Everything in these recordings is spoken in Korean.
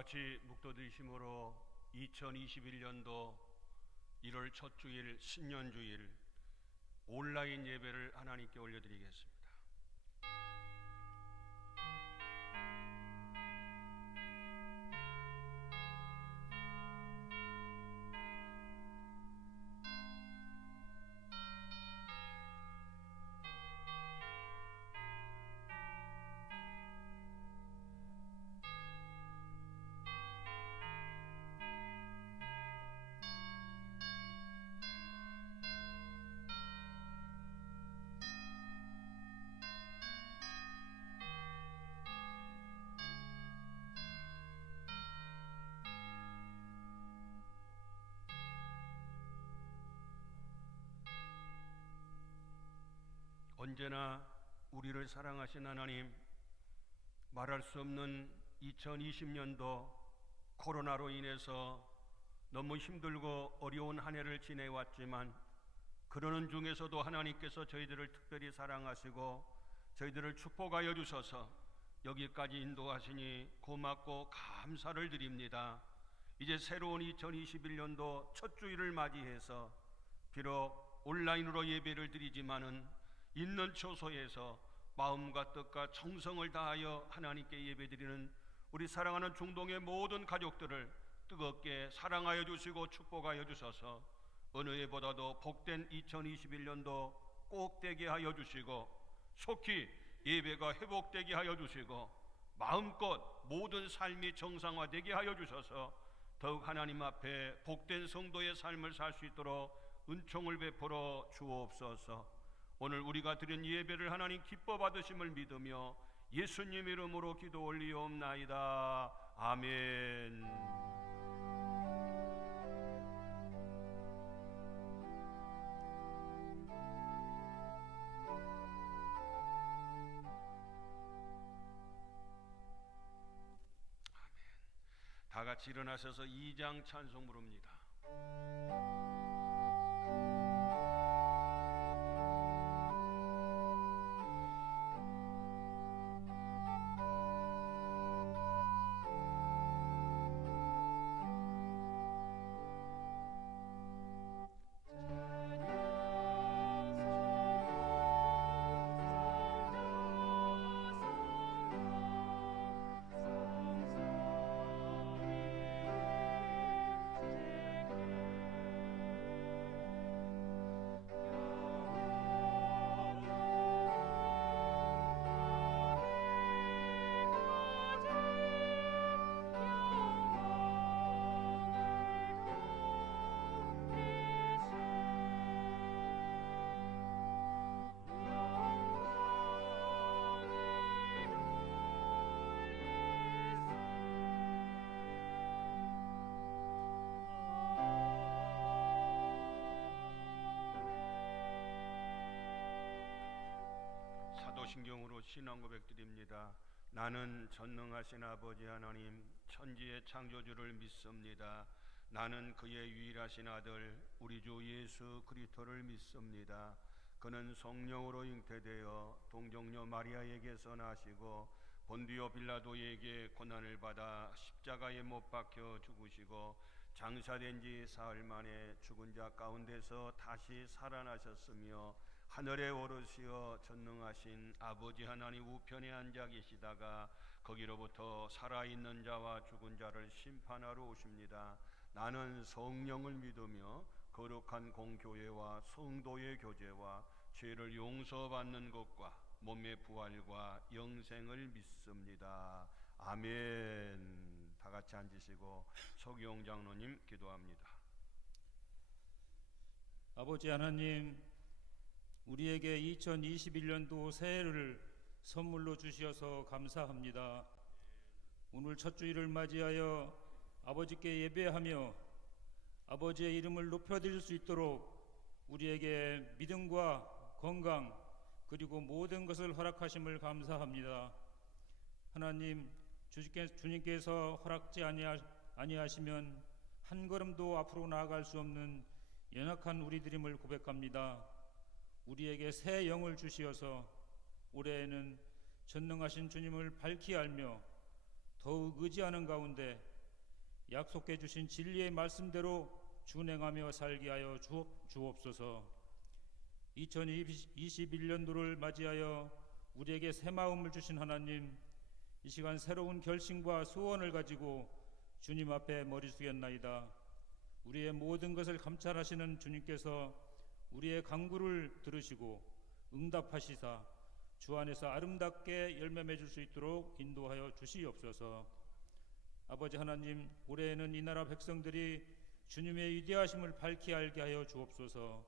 같이 묵도드리심으로 2021년도 1월 첫 주일 신년주일 온라인 예배를 하나님께 올려드리겠습니다. 언제나 우리를 사랑하신 하나님, 말할 수 없는 2020년도 코로나로 인해서 너무 힘들고 어려운 한 해를 지내왔지만 그러는 중에서도 하나님께서 저희들을 특별히 사랑하시고 저희들을 축복하여 주셔서 여기까지 인도하시니 고맙고 감사를 드립니다. 이제 새로운 2021년도 첫 주일을 맞이해서 비록 온라인으로 예배를 드리지만은 있는 처소에서 마음과 뜻과 정성을 다하여 하나님께 예배드리는 우리 사랑하는 중동의 모든 가족들을 뜨겁게 사랑하여 주시고 축복하여 주셔서 어느 해보다도 복된 2021년도 꼭 되게 하여 주시고 속히 예배가 회복되게 하여 주시고 마음껏 모든 삶이 정상화되게 하여 주셔서 더욱 하나님 앞에 복된 성도의 삶을 살 수 있도록 은총을 베풀어 주옵소서. 오늘 우리가 드린 예배를 하나님 기뻐 받으심을 믿으며 예수님 이름으로 기도 올리옵나이다. 아멘. 다 같이 일어나셔서 2장 찬송 부릅니다. 사도신경으로 신앙 고백드립니다. 나는 전능하신 아버지 하나님 천지의 창조주를 믿습니다. 나는 그의 유일하신 아들 우리 주 예수 그리스도를 믿습니다. 그는 성령으로 잉태되어 동정녀 마리아에게서 나시고 본디오 빌라도에게 고난을 받아 십자가에 못 박혀 죽으시고 장사된 지 사흘 만에 죽은 자 가운데서 다시 살아나셨으며 하늘에 오르시어 전능하신 아버지 하나님 우편에 앉아 계시다가 거기로부터 살아있는 자와 죽은 자를 심판하러 오십니다. 나는 성령을 믿으며 거룩한 공교회와 성도의 교제와 죄를 용서받는 것과 몸의 부활과 영생을 믿습니다. 아멘. 다 같이 앉으시고 서기용 장로님 기도합니다. 아버지 하나님, 우리에게 2021년도 새해를 선물로 주시어서 감사합니다. 오늘 첫 주일을 맞이하여 아버지께 예배하며 아버지의 이름을 높여드릴 수 있도록 우리에게 믿음과 건강 그리고 모든 것을 허락하심을 감사합니다. 하나님, 주님께서 허락지 아니하시면 한 걸음도 앞으로 나아갈 수 없는 연약한 우리들임을 고백합니다. 우리에게 새 영을 주시어서 올해에는 전능하신 주님을 밝히 알며 더욱 의지하는 가운데 약속해 주신 진리의 말씀대로 준행하며 살게 하여 주옵소서. 2021년도를 맞이하여 우리에게 새 마음을 주신 하나님, 이 시간 새로운 결심과 소원을 가지고 주님 앞에 머리 숙였나이다. 우리의 모든 것을 감찰하시는 주님께서 우리의 간구를 들으시고 응답하시사 주 안에서 아름답게 열매 맺을 수 있도록 인도하여 주시옵소서. 아버지 하나님, 올해에는 이 나라 백성들이 주님의 위대하심을 밝히 알게 하여 주옵소서.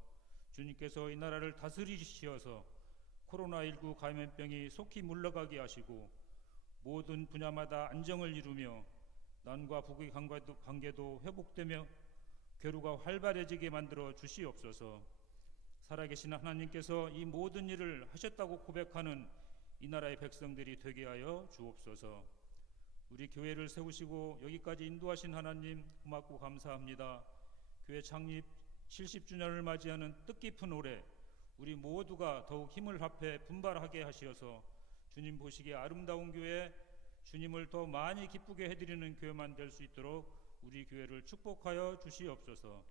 주님께서 이 나라를 다스리시어서 코로나19 감염병이 속히 물러가게 하시고 모든 분야마다 안정을 이루며 남과 북의 관계도 회복되며 교류가 활발해지게 만들어 주시옵소서. 살아계신 하나님께서 이 모든 일을 하셨다고 고백하는 이 나라의 백성들이 되게 하여 주옵소서. 우리 교회를 세우시고 여기까지 인도하신 하나님 고맙고 감사합니다. 교회 창립 70주년을 맞이하는 뜻깊은 올해 우리 모두가 더욱 힘을 합해 분발하게 하시어서 주님 보시기에 아름다운 교회, 주님을 더 많이 기쁘게 해드리는 교회만 될 수 있도록 우리 교회를 축복하여 주시옵소서.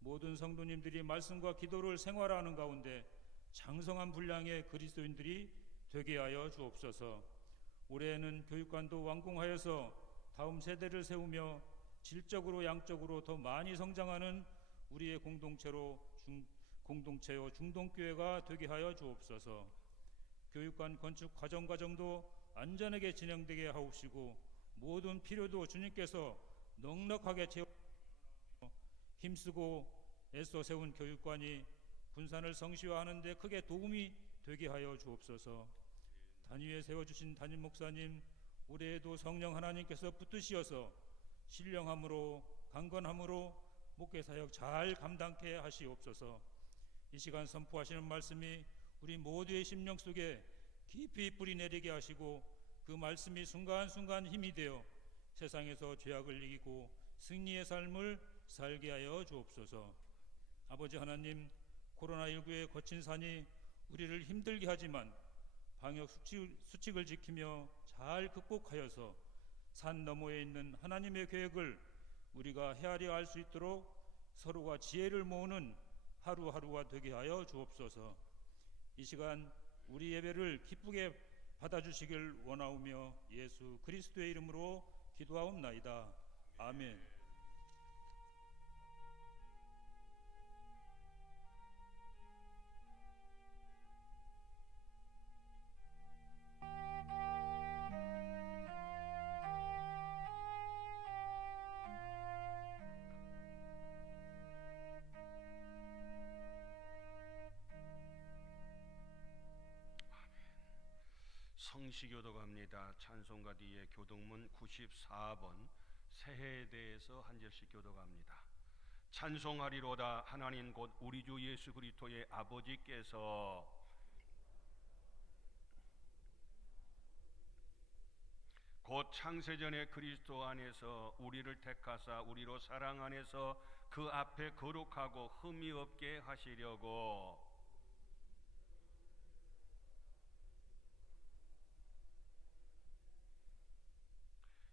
모든 성도님들이 말씀과 기도를 생활하는 가운데 장성한 분량의 그리스도인들이 되게 하여 주옵소서. 올해에는 교육관도 완공하여서 다음 세대를 세우며 질적으로 양적으로 더 많이 성장하는 우리의 공동체요 중동교회가 되게 하여 주옵소서. 교육관 건축 과정도 안전하게 진행되게 하옵시고 모든 필요도 주님께서 넉넉하게 채워 힘쓰고 애써 세운 교육관이 군산을 성시화하는 데 크게 도움이 되게 하여 주옵소서. 단위에 세워주신 담임 목사님, 올해에도 성령 하나님께서 붙드시어서 신령함으로 강건함으로 목회사역 잘 감당케 하시옵소서. 이 시간 선포하시는 말씀이 우리 모두의 심령 속에 깊이 뿌리 내리게 하시고 그 말씀이 순간순간 힘이 되어 세상에서 죄악을 이기고 승리의 삶을 살게 하여 주옵소서. 아버지 하나님, 코로나19의 거친 산이 우리를 힘들게 하지만 방역 수칙을 지키며 잘 극복하여서 산 너머에 있는 하나님의 계획을 우리가 헤아려 알 수 있도록 서로가 지혜를 모으는 하루하루가 되게 하여 주옵소서. 이 시간 우리 예배를 기쁘게 받아주시길 원하오며 예수 그리스도의 이름으로 기도하옵나이다. 아멘. 성시교도 갑니다. 찬송가 뒤에 교동문 94번 새해에 대해서 한 절씩 교도갑니다. 찬송하리로다 하나님 곧 우리 주 예수 그리스도의 아버지께서 곧 창세전에 그리스도 안에서 우리를 택하사 우리로 사랑 안에서 그 앞에 거룩하고 흠이 없게 하시려고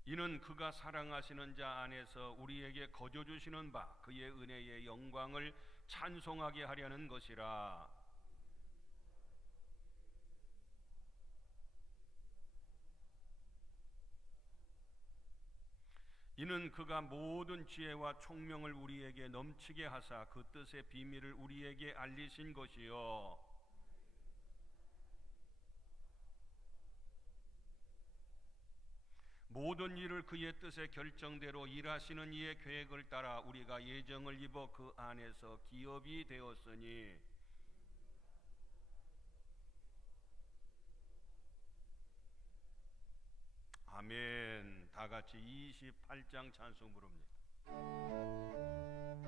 이는 그가 사랑하시는 자 안에서 우리에게 거저 주시는 바 그의 은혜의 영광을 찬송하게 하려는 것이라. 이는 그가 모든 지혜와 총명을 우리에게 넘치게 하사 그 뜻의 비밀을 우리에게 알리신 것이요 모든 일을 그의 뜻의 결정대로 일하시는 이의 계획을 따라 우리가 예정을 입어 그 안에서 기업이 되었으니 아멘. 다 같이 28장 찬송 부릅니다. 찬송하리로다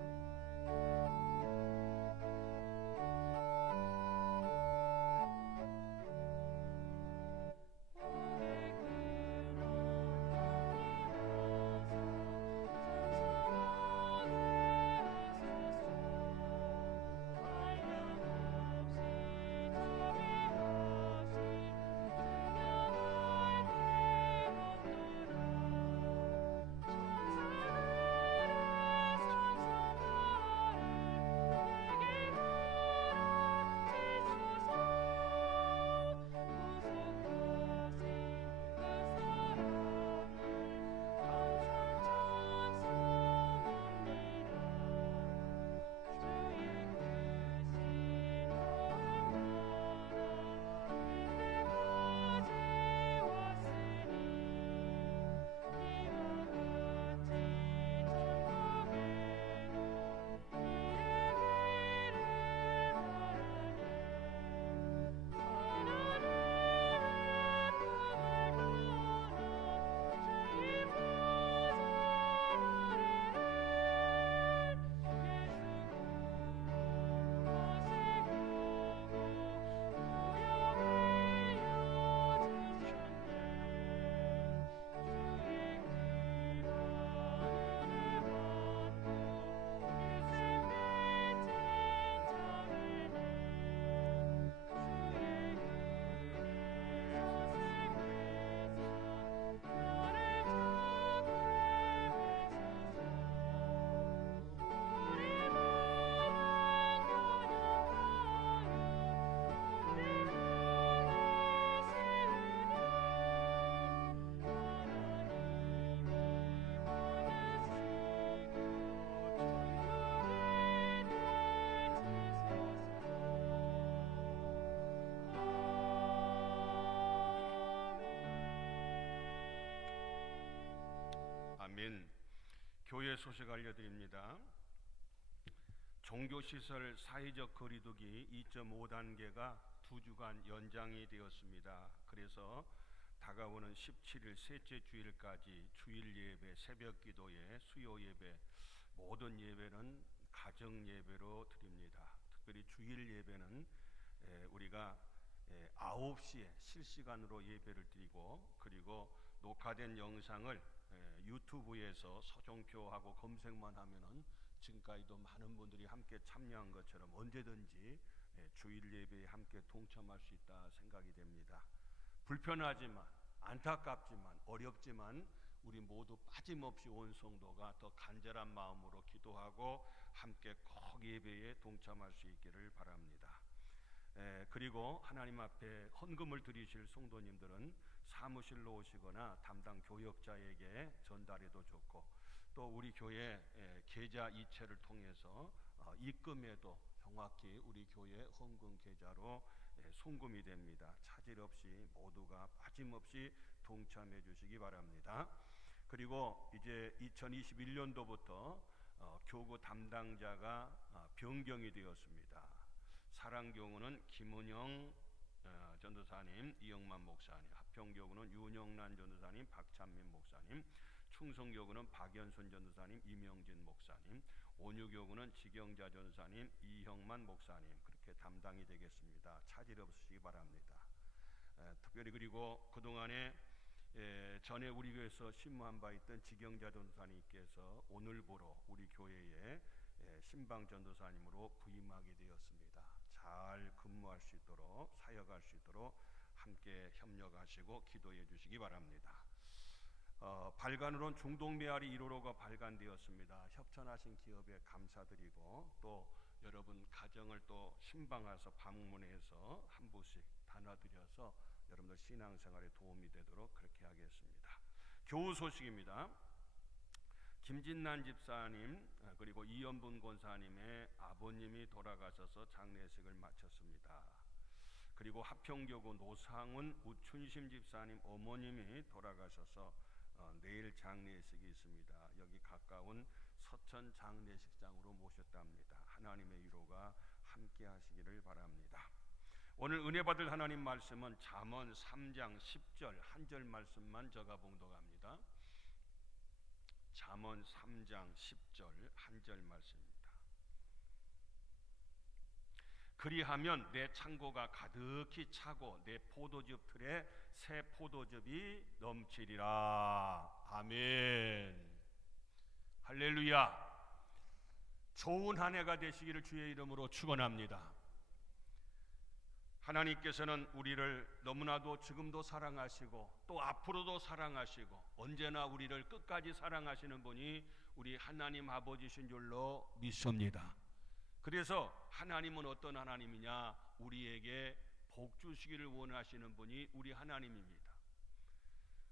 교회 소식 알려드립니다. 종교시설 사회적 거리두기 2.5단계가 2주간 연장이 되었습니다. 그래서 다가오는 17일 셋째 주일까지 주일 예배, 새벽 기도회, 수요 예배, 모든 예배는 가정 예배로 드립니다. 특별히 주일 예배는 우리가 9시에 실시간으로 예배를 드리고, 그리고 녹화된 영상을 유튜브에서 서종표하고 검색만 하면은 지금까지도 많은 분들이 함께 참여한 것처럼 언제든지 주일 예배에 함께 동참할 수 있다 생각이 됩니다. 불편하지만, 안타깝지만, 어렵지만 우리 모두 빠짐없이 온 성도가 더 간절한 마음으로 기도하고 함께 꼭 예배에 동참할 수 있기를 바랍니다. 그리고 하나님 앞에 헌금을 드리실 성도님들은 사무실로 오시거나 담당 교역자에게 전달해도 좋고, 또 우리 교회 계좌 이체를 통해서 입금해도 정확히 우리 교회 헌금 계좌로 송금이 됩니다. 차질 없이 모두가 빠짐없이 동참해 주시기 바랍니다. 그리고 이제 2021년도부터 교구 담당자가 변경이 되었습니다. 사랑교구는 김은영 전도사님, 이영만 목사님, 합평교구는 윤영란 전도사님, 박찬민 목사님, 충성교구는 박연순 전도사님, 이명진 목사님, 온유교구는 지경자 전도사님, 이형만 목사님, 그렇게 담당이 되겠습니다. 차질 없으시기 바랍니다. 특별히 그리고 그동안에 전에 우리 교회에서 신무한 바 있던 지경자 전도사님께서 오늘부로 우리 교회에 신방 전도사님으로 부임하게 되었습니다. 잘 근무할 수 있도록, 사역할 수 있도록 함께 협력하시고 기도해 주시기 바랍니다. 발간으로는 중동 메아리 1호로가 발간되었습니다. 협찬하신 기업에 감사드리고, 또 여러분 가정을 또 신방와서 방문해서 한 부씩 나눠드려서 여러분들 신앙생활에 도움이 되도록 그렇게 하겠습니다. 교우 소식입니다. 김진난 집사님 그리고 이연분 권사님의 아버님이 돌아가셔서 장례식을 마쳤습니다. 그리고 하평교구 노상훈 우춘심 집사님 어머님이 돌아가셔서 내일 장례식이 있습니다. 여기 가까운 서천 장례식장으로 모셨답니다. 하나님의 위로가 함께 하시기를 바랍니다. 오늘 은혜 받을 하나님 말씀은 잠언 3장 10절 한 절 말씀만 제가 봉독합니다. 잠언 3장 10절 한 절 말씀입니다. 그리하면 내 창고가 가득히 차고 내 포도즙 틀에 새 포도즙이 넘치리라. 아멘. 할렐루야. 좋은 한 해가 되시기를 주의 이름으로 축원합니다. 하나님께서는 우리를 너무나도 지금도 사랑하시고 또 앞으로도 사랑하시고 언제나 우리를 끝까지 사랑하시는 분이 우리 하나님 아버지신 줄로 믿습니다. 그래서 하나님은 어떤 하나님이냐? 우리에게 복 주시기를 원하시는 분이 우리 하나님입니다.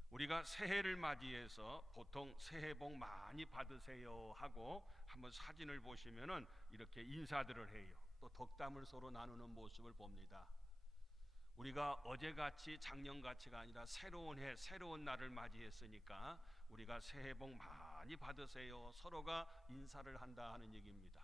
우리가 새해를 맞이해서 보통 새해 복 많이 받으세요 하고 한번 사진을 보시면은 이렇게 인사들을 해요. 또 덕담을 서로 나누는 모습을 봅니다. 우리가 어제같이 작년같이가 아니라 새로운 해, 새로운 날을 맞이했으니까 우리가 새해 복 많이 받으세요 서로가 인사를 한다 하는 얘기입니다.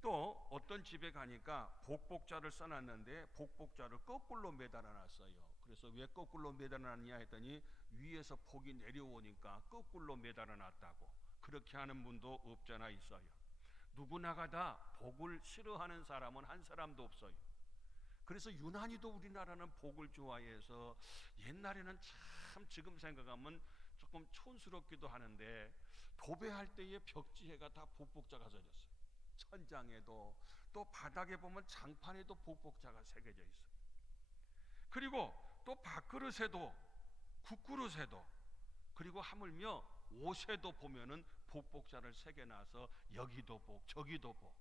또 어떤 집에 가니까 복복자를 써놨는데 복복자를 거꾸로 매달아놨어요. 그래서 왜 거꾸로 매달아놨냐 했더니 위에서 복이 내려오니까 거꾸로 매달아놨다고. 그렇게 하는 분도 없잖아 있어요. 누구나가 다 복을 싫어하는 사람은 한 사람도 없어요. 그래서 유난히도 우리나라는 복을 좋아해서 옛날에는 참 지금 생각하면 조금 촌스럽기도 하는데 도배할 때의 벽지에가 다 복복자가 써졌어요. 천장에도 또 바닥에 보면 장판에도 복복자가 새겨져 있어요. 그리고 또 밥그릇에도 국그릇에도 그리고 하물며 옷에도 보면은 복복자를 새겨놔서 여기도 복 저기도 복.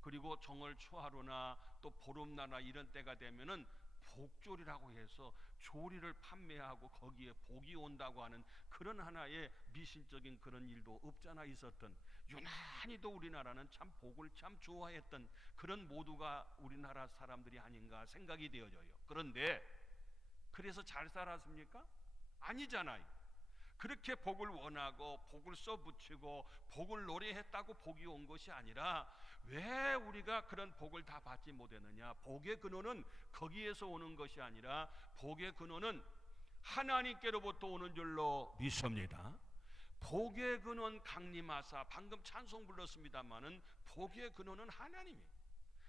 그리고 정월 초하루나 또 보름날이나 이런 때가 되면은 복조리라고 해서 조리를 판매하고 거기에 복이 온다고 하는 그런 하나의 미신적인 그런 일도 없잖아 있었던, 유난히도 우리나라는 참 복을 참 좋아했던 그런 모두가 우리나라 사람들이 아닌가 생각이 되어져요. 그런데 그래서 잘 살았습니까? 아니잖아요. 그렇게 복을 원하고 복을 써붙이고 복을 노래했다고 복이 온 것이 아니라 왜 우리가 그런 복을 다 받지 못했느냐? 복의 근원은 거기에서 오는 것이 아니라 복의 근원은 하나님께로부터 오는 줄로 믿습니다. 복의 근원 강림하사, 방금 찬송 불렀습니다마는 복의 근원은 하나님이에요.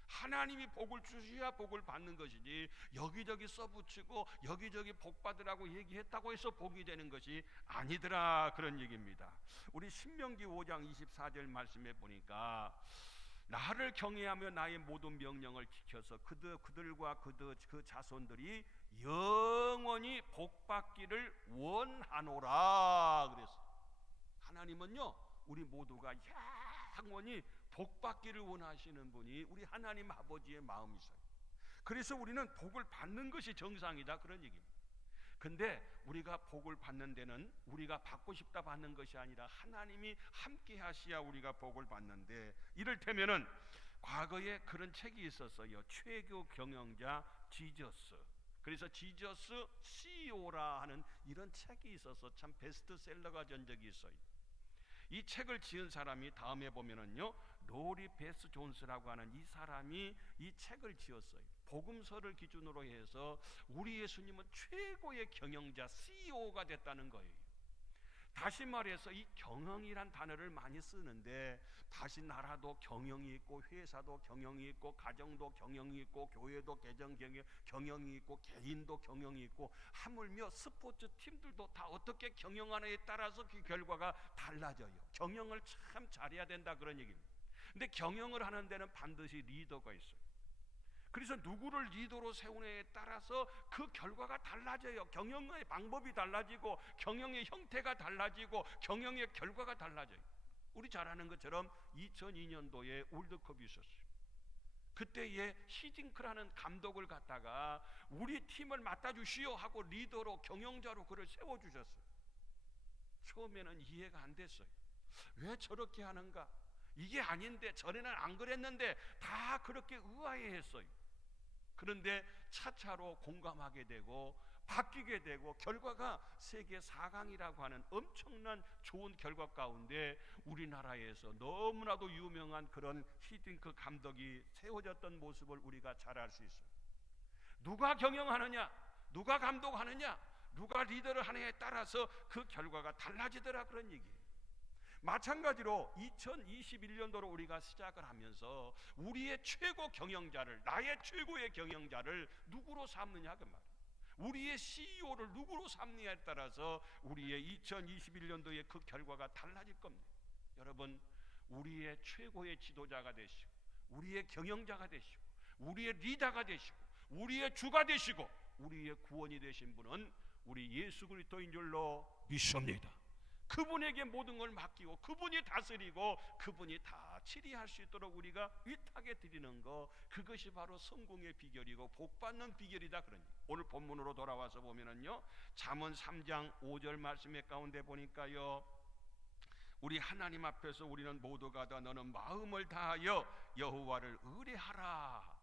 하나님이 복을 주셔야 복을 받는 것이지 여기저기 써붙이고 여기저기 복 받으라고 얘기했다고 해서 복이 되는 것이 아니더라, 그런 얘기입니다. 우리 신명기 5장 24절 말씀에 보니까 나를 경외하며 나의 모든 명령을 지켜서 그들과 그 자손들이 영원히 복받기를 원하노라 그랬어요. 하나님은요, 우리 모두가 영원히 복받기를 원하시는 분이 우리 하나님 아버지의 마음이세요. 그래서 우리는 복을 받는 것이 정상이다, 그런 얘기입니다. 근데 우리가 복을 받는 데는 우리가 받고 싶다 받는 것이 아니라 하나님이 함께 하셔야 우리가 복을 받는데, 이를테면은 과거에 그런 책이 있었어요. 최고 경영자 지저스. 그래서 지저스 CEO라 하는 이런 책이 있어서 참 베스트셀러가 된 적이 있어요. 이 책을 지은 사람이 다음에 보면은요, 로리 베스 존스라고 하는 이 사람이 이 책을 지었어요. 복음서를 기준으로 해서 우리 예수님은 최고의 경영자 CEO가 됐다는 거예요. 다시 말해서 이 경영이란 단어를 많이 쓰는데, 다시 나라도 경영이 있고 회사도 경영이 있고 가정도 경영이 있고 교회도 경영이 있고 개인도 경영이 있고 하물며 스포츠 팀들도 다 어떻게 경영하느냐에 따라서 그 결과가 달라져요. 경영을 참 잘해야 된다, 그런 얘기입니다. 근데 경영을 하는 데는 반드시 리더가 있어요. 그래서 누구를 리더로 세우느냐에 따라서 그 결과가 달라져요. 경영의 방법이 달라지고 경영의 형태가 달라지고 경영의 결과가 달라져요. 우리 잘 아는 것처럼 2002년도에 월드컵이 있었어요. 그때에 히딩크라는 감독을 갖다가 우리 팀을 맡아주시오 하고 리더로 경영자로 그를 세워주셨어요. 처음에는 이해가 안 됐어요. 왜 저렇게 하는가? 이게 아닌데, 전에는 안 그랬는데, 다 그렇게 의아해했어요. 그런데 차차로 공감하게 되고 바뀌게 되고 결과가 세계 4강이라고 하는 엄청난 좋은 결과 가운데 우리나라에서 너무나도 유명한 그런 히딩크 감독이 세워졌던 모습을 우리가 잘 알 수 있어요. 누가 경영하느냐, 누가 감독하느냐, 누가 리더를 하느냐에 따라서 그 결과가 달라지더라, 그런 얘기예요. 마찬가지로 2021년도로 우리가 시작을 하면서 우리의 최고 경영자를, 나의 최고의 경영자를 누구로 삼느냐 그 말이에요. 우리의 CEO를 누구로 삼느냐에 따라서 우리의 2021년도의 그 결과가 달라질 겁니다. 여러분, 우리의 최고의 지도자가 되시고 우리의 경영자가 되시고 우리의 리더가 되시고 우리의 주가 되시고 우리의 구원이 되신 분은 우리 예수 그리스도인 줄로 믿습니다. 그분에게 모든 걸 맡기고 그분이 다스리고 그분이 다 치리할 수 있도록 우리가 위탁해 드리는 거, 그것이 바로 성공의 비결이고 복받는 비결이다, 그러니 오늘 본문으로 돌아와서 보면은요, 잠언 3장 5절 말씀의 가운데 보니까요, 우리 하나님 앞에서 우리는 모두가 다 너는 마음을 다하여 여호와를 의뢰하라.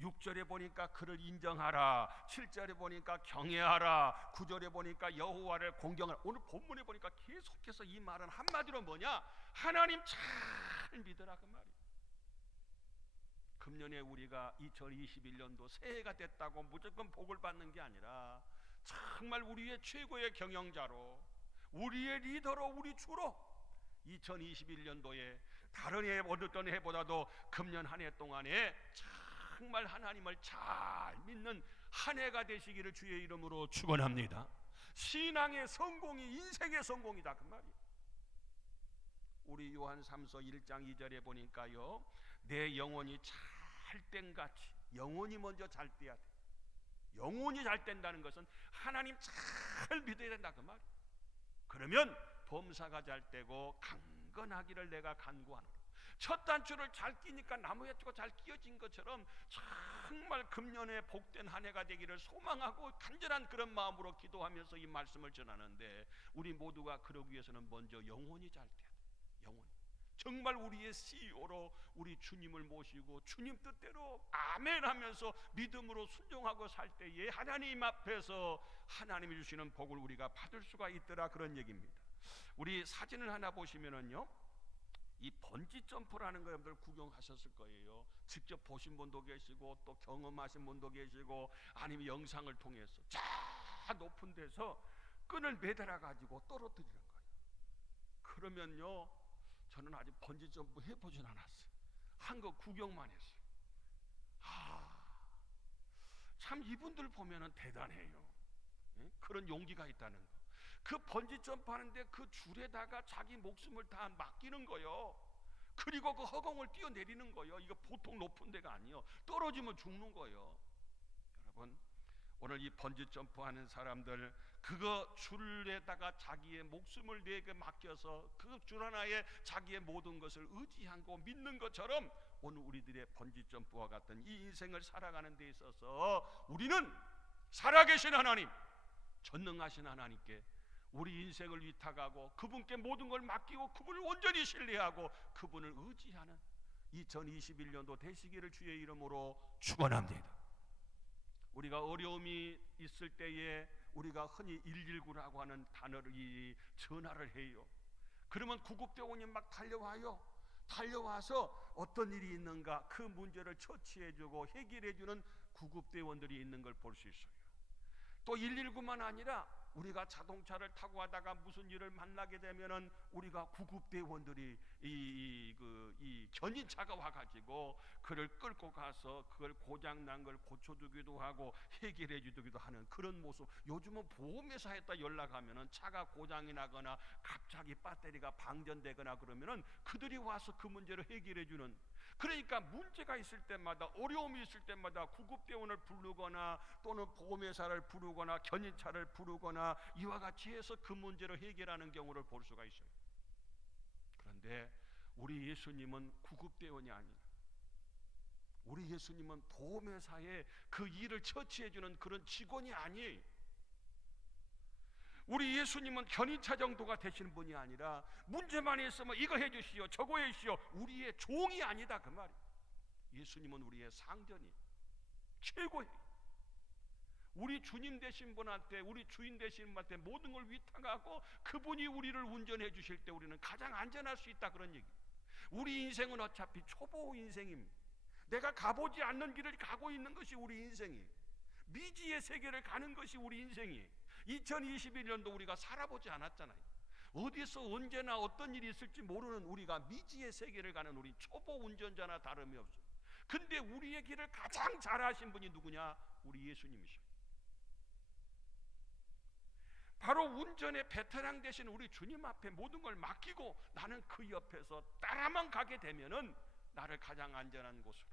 6절에 보니까 그를 인정하라. 7절에 보니까 경외하라. 9절에 보니까 여호와를 공경하라. 오늘 본문에 보니까 계속해서 이 말은 한마디로 뭐냐? 하나님 잘 믿으라, 그 말이에요. 금년에 우리가 2021년도 새해가 됐다고 무조건 복을 받는 게 아니라 정말 우리의 최고의 경영자로, 우리의 리더로, 우리 주로 2021년도에 다른 해, 어떤 해보다도 금년 한 해 동안에 정말 하나님을 잘 믿는 한 해가 되시기를 주의 이름으로 축원합니다. 신앙의 성공이 인생의 성공이다, 그 말이에요. 우리 요한 3서 1장 2절에 보니까요, 내 영혼이 잘된 같이, 영혼이 먼저 잘 돼야 돼. 영혼이 잘 된다는 것은 하나님 잘 믿어야 된다, 그 말이에요. 그러면 범사가 잘 되고 강건하기를 내가 간구하노라. 첫 단추를 잘 끼니까 나무에 잘 끼어진 것처럼 정말 금년에 복된 한 해가 되기를 소망하고 간절한 그런 마음으로 기도하면서 이 말씀을 전하는데, 우리 모두가 그러기 위해서는 먼저 영혼이 잘 돼야 돼. 영혼. 정말 우리의 CEO로 우리 주님을 모시고 주님 뜻대로 아멘 하면서 믿음으로 순종하고 살 때에 하나님 앞에서 하나님이 주시는 복을 우리가 받을 수가 있더라, 그런 얘기입니다. 우리 사진을 하나 보시면은요, 이 번지 점프라는 거 여러분들 구경하셨을 거예요. 직접 보신 분도 계시고 또 경험하신 분도 계시고 아니면 영상을 통해서 저 높은 데서 끈을 매달아 가지고 떨어뜨리는 거예요. 그러면요, 저는 아직 번지 점프 해보진 않았어요. 한 거 구경만 했어요. 참 이분들 보면은 대단해요. 그런 용기가 있다는 거. 그 번지 점프하는데 그 줄에다가 자기 목숨을 다 맡기는 거예요. 그리고 그 허공을 뛰어내리는 거예요. 이거 보통 높은 데가 아니에요. 떨어지면 죽는 거예요. 여러분, 오늘 이 번지 점프하는 사람들, 그거 줄에다가 자기의 목숨을 내게 맡겨서 그 줄 하나에 자기의 모든 것을 의지하고 믿는 것처럼 오늘 우리들의 번지 점프와 같은 이 인생을 살아가는 데 있어서 우리는 살아계신 하나님, 전능하신 하나님께 우리 인생을 위탁하고 그분께 모든 걸 맡기고 그분을 온전히 신뢰하고 그분을 의지하는 2021년도 되시기를 주의 이름으로 축원합니다. 우리가 어려움이 있을 때에 우리가 흔히 119라고 하는 단어를 전화를 해요. 그러면 구급대원이 막 달려와서 어떤 일이 있는가 그 문제를 처치해주고 해결해주는 구급대원들이 있는 걸 볼 수 있어요. 또 119만 아니라 우리가 자동차를 타고 가다가 무슨 일을 만나게 되면은 우리가 구급대원들이 이 견인차가 와가지고 그를 끌고 가서 그걸 고장난 걸 고쳐주기도 하고 해결해주기도 하는 그런 모습. 요즘은 보험회사에다 연락하면은 차가 고장이 나거나 갑자기 배터리가 방전되거나 그러면은 그들이 와서 그 문제를 해결해주는. 그러니까 문제가 있을 때마다, 어려움이 있을 때마다 구급대원을 부르거나 또는 보험회사를 부르거나 견인차를 부르거나 이와 같이 해서 그 문제를 해결하는 경우를 볼 수가 있어요. 그런데 우리 예수님은 구급대원이 아니에요. 우리 예수님은 보험회사에 그 일을 처치해주는 그런 직원이 아니에요. 우리 예수님은 견인차 정도가 되시는 분이 아니라 문제만 있으면 이거 해주시오 저거 해주시오, 우리의 종이 아니다 그 말이에요. 예수님은 우리의 상전이 최고예요. 우리 주님 되신 분한테, 우리 주인 되신 분한테 모든 걸 위탁하고 그분이 우리를 운전해 주실 때 우리는 가장 안전할 수 있다, 그런 얘기. 우리 인생은 어차피 초보 인생입니다. 내가 가보지 않는 길을 가고 있는 것이 우리 인생이에요. 미지의 세계를 가는 것이 우리 인생이에요. 2021년도 우리가 살아보지 않았잖아요. 어디서 언제나 어떤 일이 있을지 모르는 우리가 미지의 세계를 가는 우리 초보 운전자나 다름이 없어요. 근데 우리의 길을 가장 잘 아신 분이 누구냐? 우리 예수님이셔요. 바로 운전의 베테랑 되신 우리 주님 앞에 모든 걸 맡기고 나는 그 옆에서 따라만 가게 되면은 나를 가장 안전한 곳으로,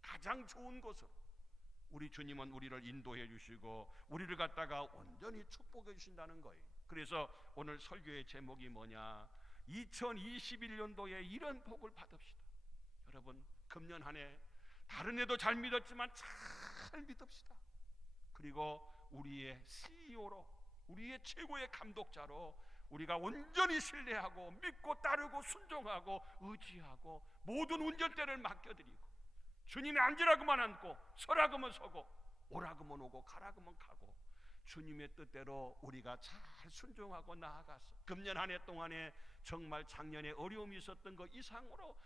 가장 좋은 곳으로 우리 주님은 우리를 인도해 주시고 우리를 갖다가 온전히 축복해 주신다는 거예요. 그래서 오늘 설교의 제목이 뭐냐? 2021년도에 이런 복을 받읍시다. 여러분, 금년 한 해 다른 애도 잘 믿었지만 잘 믿읍시다. 그리고 우리의 CEO로, 우리의 최고의 감독자로 우리가 온전히 신뢰하고 믿고 따르고 순종하고 의지하고 모든 운전대를 맡겨드리고 주님이 앉으라고만 앉고 서라고만 서고 오라고만 오고 가라고만 가고 주님의 뜻대로 우리가 잘 순종하고 나아가서 금년 한 해 동안에 정말 작년에 어려움이 있었던 것 이상으로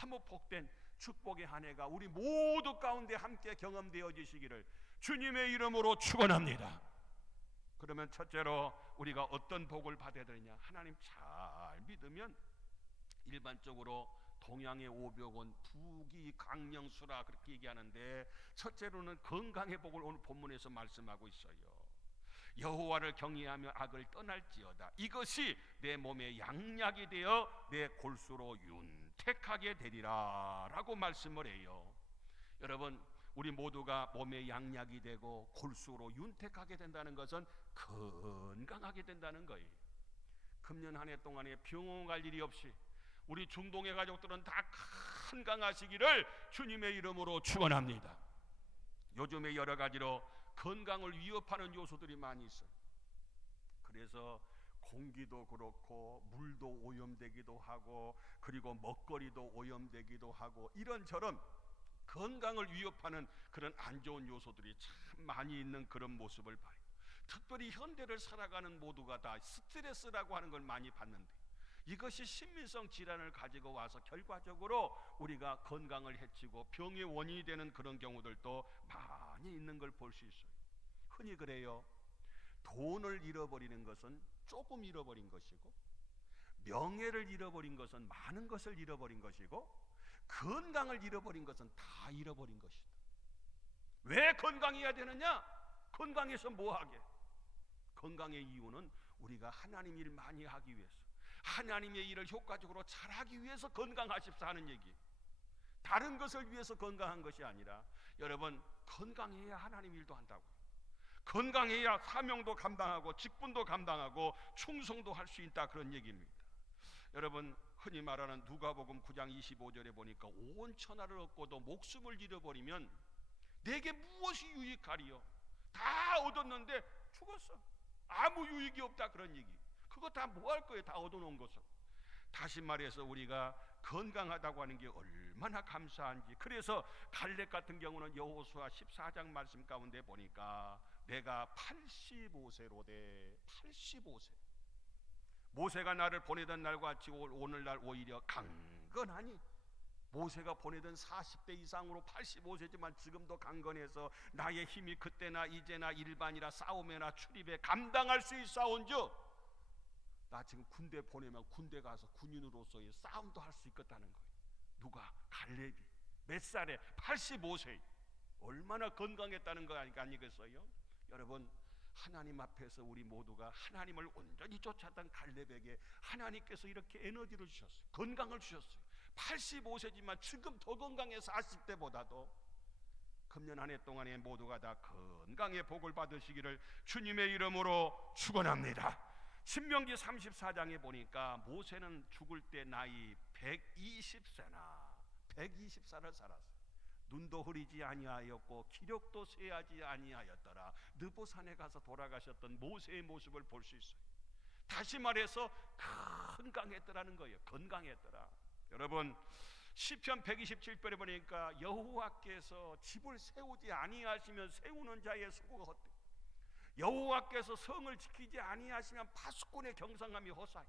너무 복된 축복의 한 해가 우리 모두 가운데 함께 경험되어지시기를 주님의 이름으로 축원합니다. 그러면 첫째로 우리가 어떤 복을 받아야 되느냐? 하나님 잘 믿으면 일반적으로 동양의 오벽은 부귀 강령수라 그렇게 얘기하는데 첫째로는 건강의 복을 오늘 본문에서 말씀하고 있어요. 여호와를 경외하며 악을 떠날지어다. 이것이 내 몸에 양약이 되어 내 골수로 윤택하게 되리라 라고 말씀을 해요. 여러분, 우리 모두가 몸에 양약이 되고 골수로 윤택하게 된다는 것은 건강하게 된다는 거예요. 금년 한 해 동안에 병원 갈 일이 없이 우리 중동의 가족들은 다 건강하시기를 주님의 이름으로 축원합니다. 요즘에 여러 가지로 건강을 위협하는 요소들이 많이 있어요. 그래서 공기도 그렇고 물도 오염되기도 하고 그리고 먹거리도 오염되기도 하고 이런저런 건강을 위협하는 그런 안 좋은 요소들이 참 많이 있는 그런 모습을 봐요. 특별히 현대를 살아가는 모두가 다 스트레스라고 하는 걸 많이 받는데 이것이 신민성 질환을 가지고 와서 결과적으로 우리가 건강을 해치고 병의 원인이 되는 그런 경우들도 많이 있는 걸 볼 수 있어요. 흔히 그래요. 돈을 잃어버리는 것은 조금 잃어버린 것이고 명예를 잃어버린 것은 많은 것을 잃어버린 것이고 건강을 잃어버린 것은 다 잃어버린 것이다. 왜 건강해야 되느냐? 건강해서 뭐하게? 건강의 이유는 우리가 하나님 일 많이 하기 위해서, 하나님의 일을 효과적으로 잘하기 위해서 건강하십사 하는 얘기. 다른 것을 위해서 건강한 것이 아니라 여러분 건강해야 하나님 일도 한다고요. 건강해야 사명도 감당하고 직분도 감당하고 충성도 할 수 있다, 그런 얘기입니다. 여러분 흔히 말하는 누가복음 9장 25절에 보니까 온 천하를 얻고도 목숨을 잃어버리면 내게 무엇이 유익하리요? 다 얻었는데 죽었어. 아무 유익이 없다, 그런 얘기. 그거 다 뭐 할 거예요? 다 얻어놓은 것은. 다시 말해서 우리가 건강하다고 하는 게 얼마나 감사한지. 그래서 갈렙 같은 경우는 여호수아 14장 말씀 가운데 보니까 내가 85세로 돼. 85세. 모세가 나를 보내던 날과 같이 오늘날 오히려 강건하니, 모세가 보내던 40대 이상으로 85세지만 지금도 강건해서 나의 힘이 그때나 이제나 일반이라 싸움에나 출입에 감당할 수 있사온즉 나 지금 군대 보내면 군대 가서 군인으로서의 싸움도 할 수 있겠다는 거예요. 누가? 갈렙이 몇 살에? 85세. 얼마나 건강했다는 거 아니겠어요? 여러분 하나님 앞에서 우리 모두가 하나님을 온전히 쫓았던 갈렙에게 하나님께서 이렇게 에너지를 주셨어요. 건강을 주셨어요. 85세지만 지금 더 건강해. 40대보다도. 금년 한 해 동안에 모두가 다 건강의 복을 받으시기를 주님의 이름으로 축원합니다. 신명기 34장에 보니까 모세는 죽을 때 나이 120세나 120살을 살았어요. 눈도 흐리지 아니하였고 기력도 쇠하지 아니하였더라. 느보산에 가서 돌아가셨던 모세의 모습을 볼 수 있어요. 다시 말해서 건강했더라는 거예요. 건강했더라. 여러분 시편 127편에 보니까 여호와께서 집을 세우지 아니하시면 세우는 자의 수고가 헛되고 여호와께서 성을 지키지 아니하시면 파수꾼의 경성함이 허사해.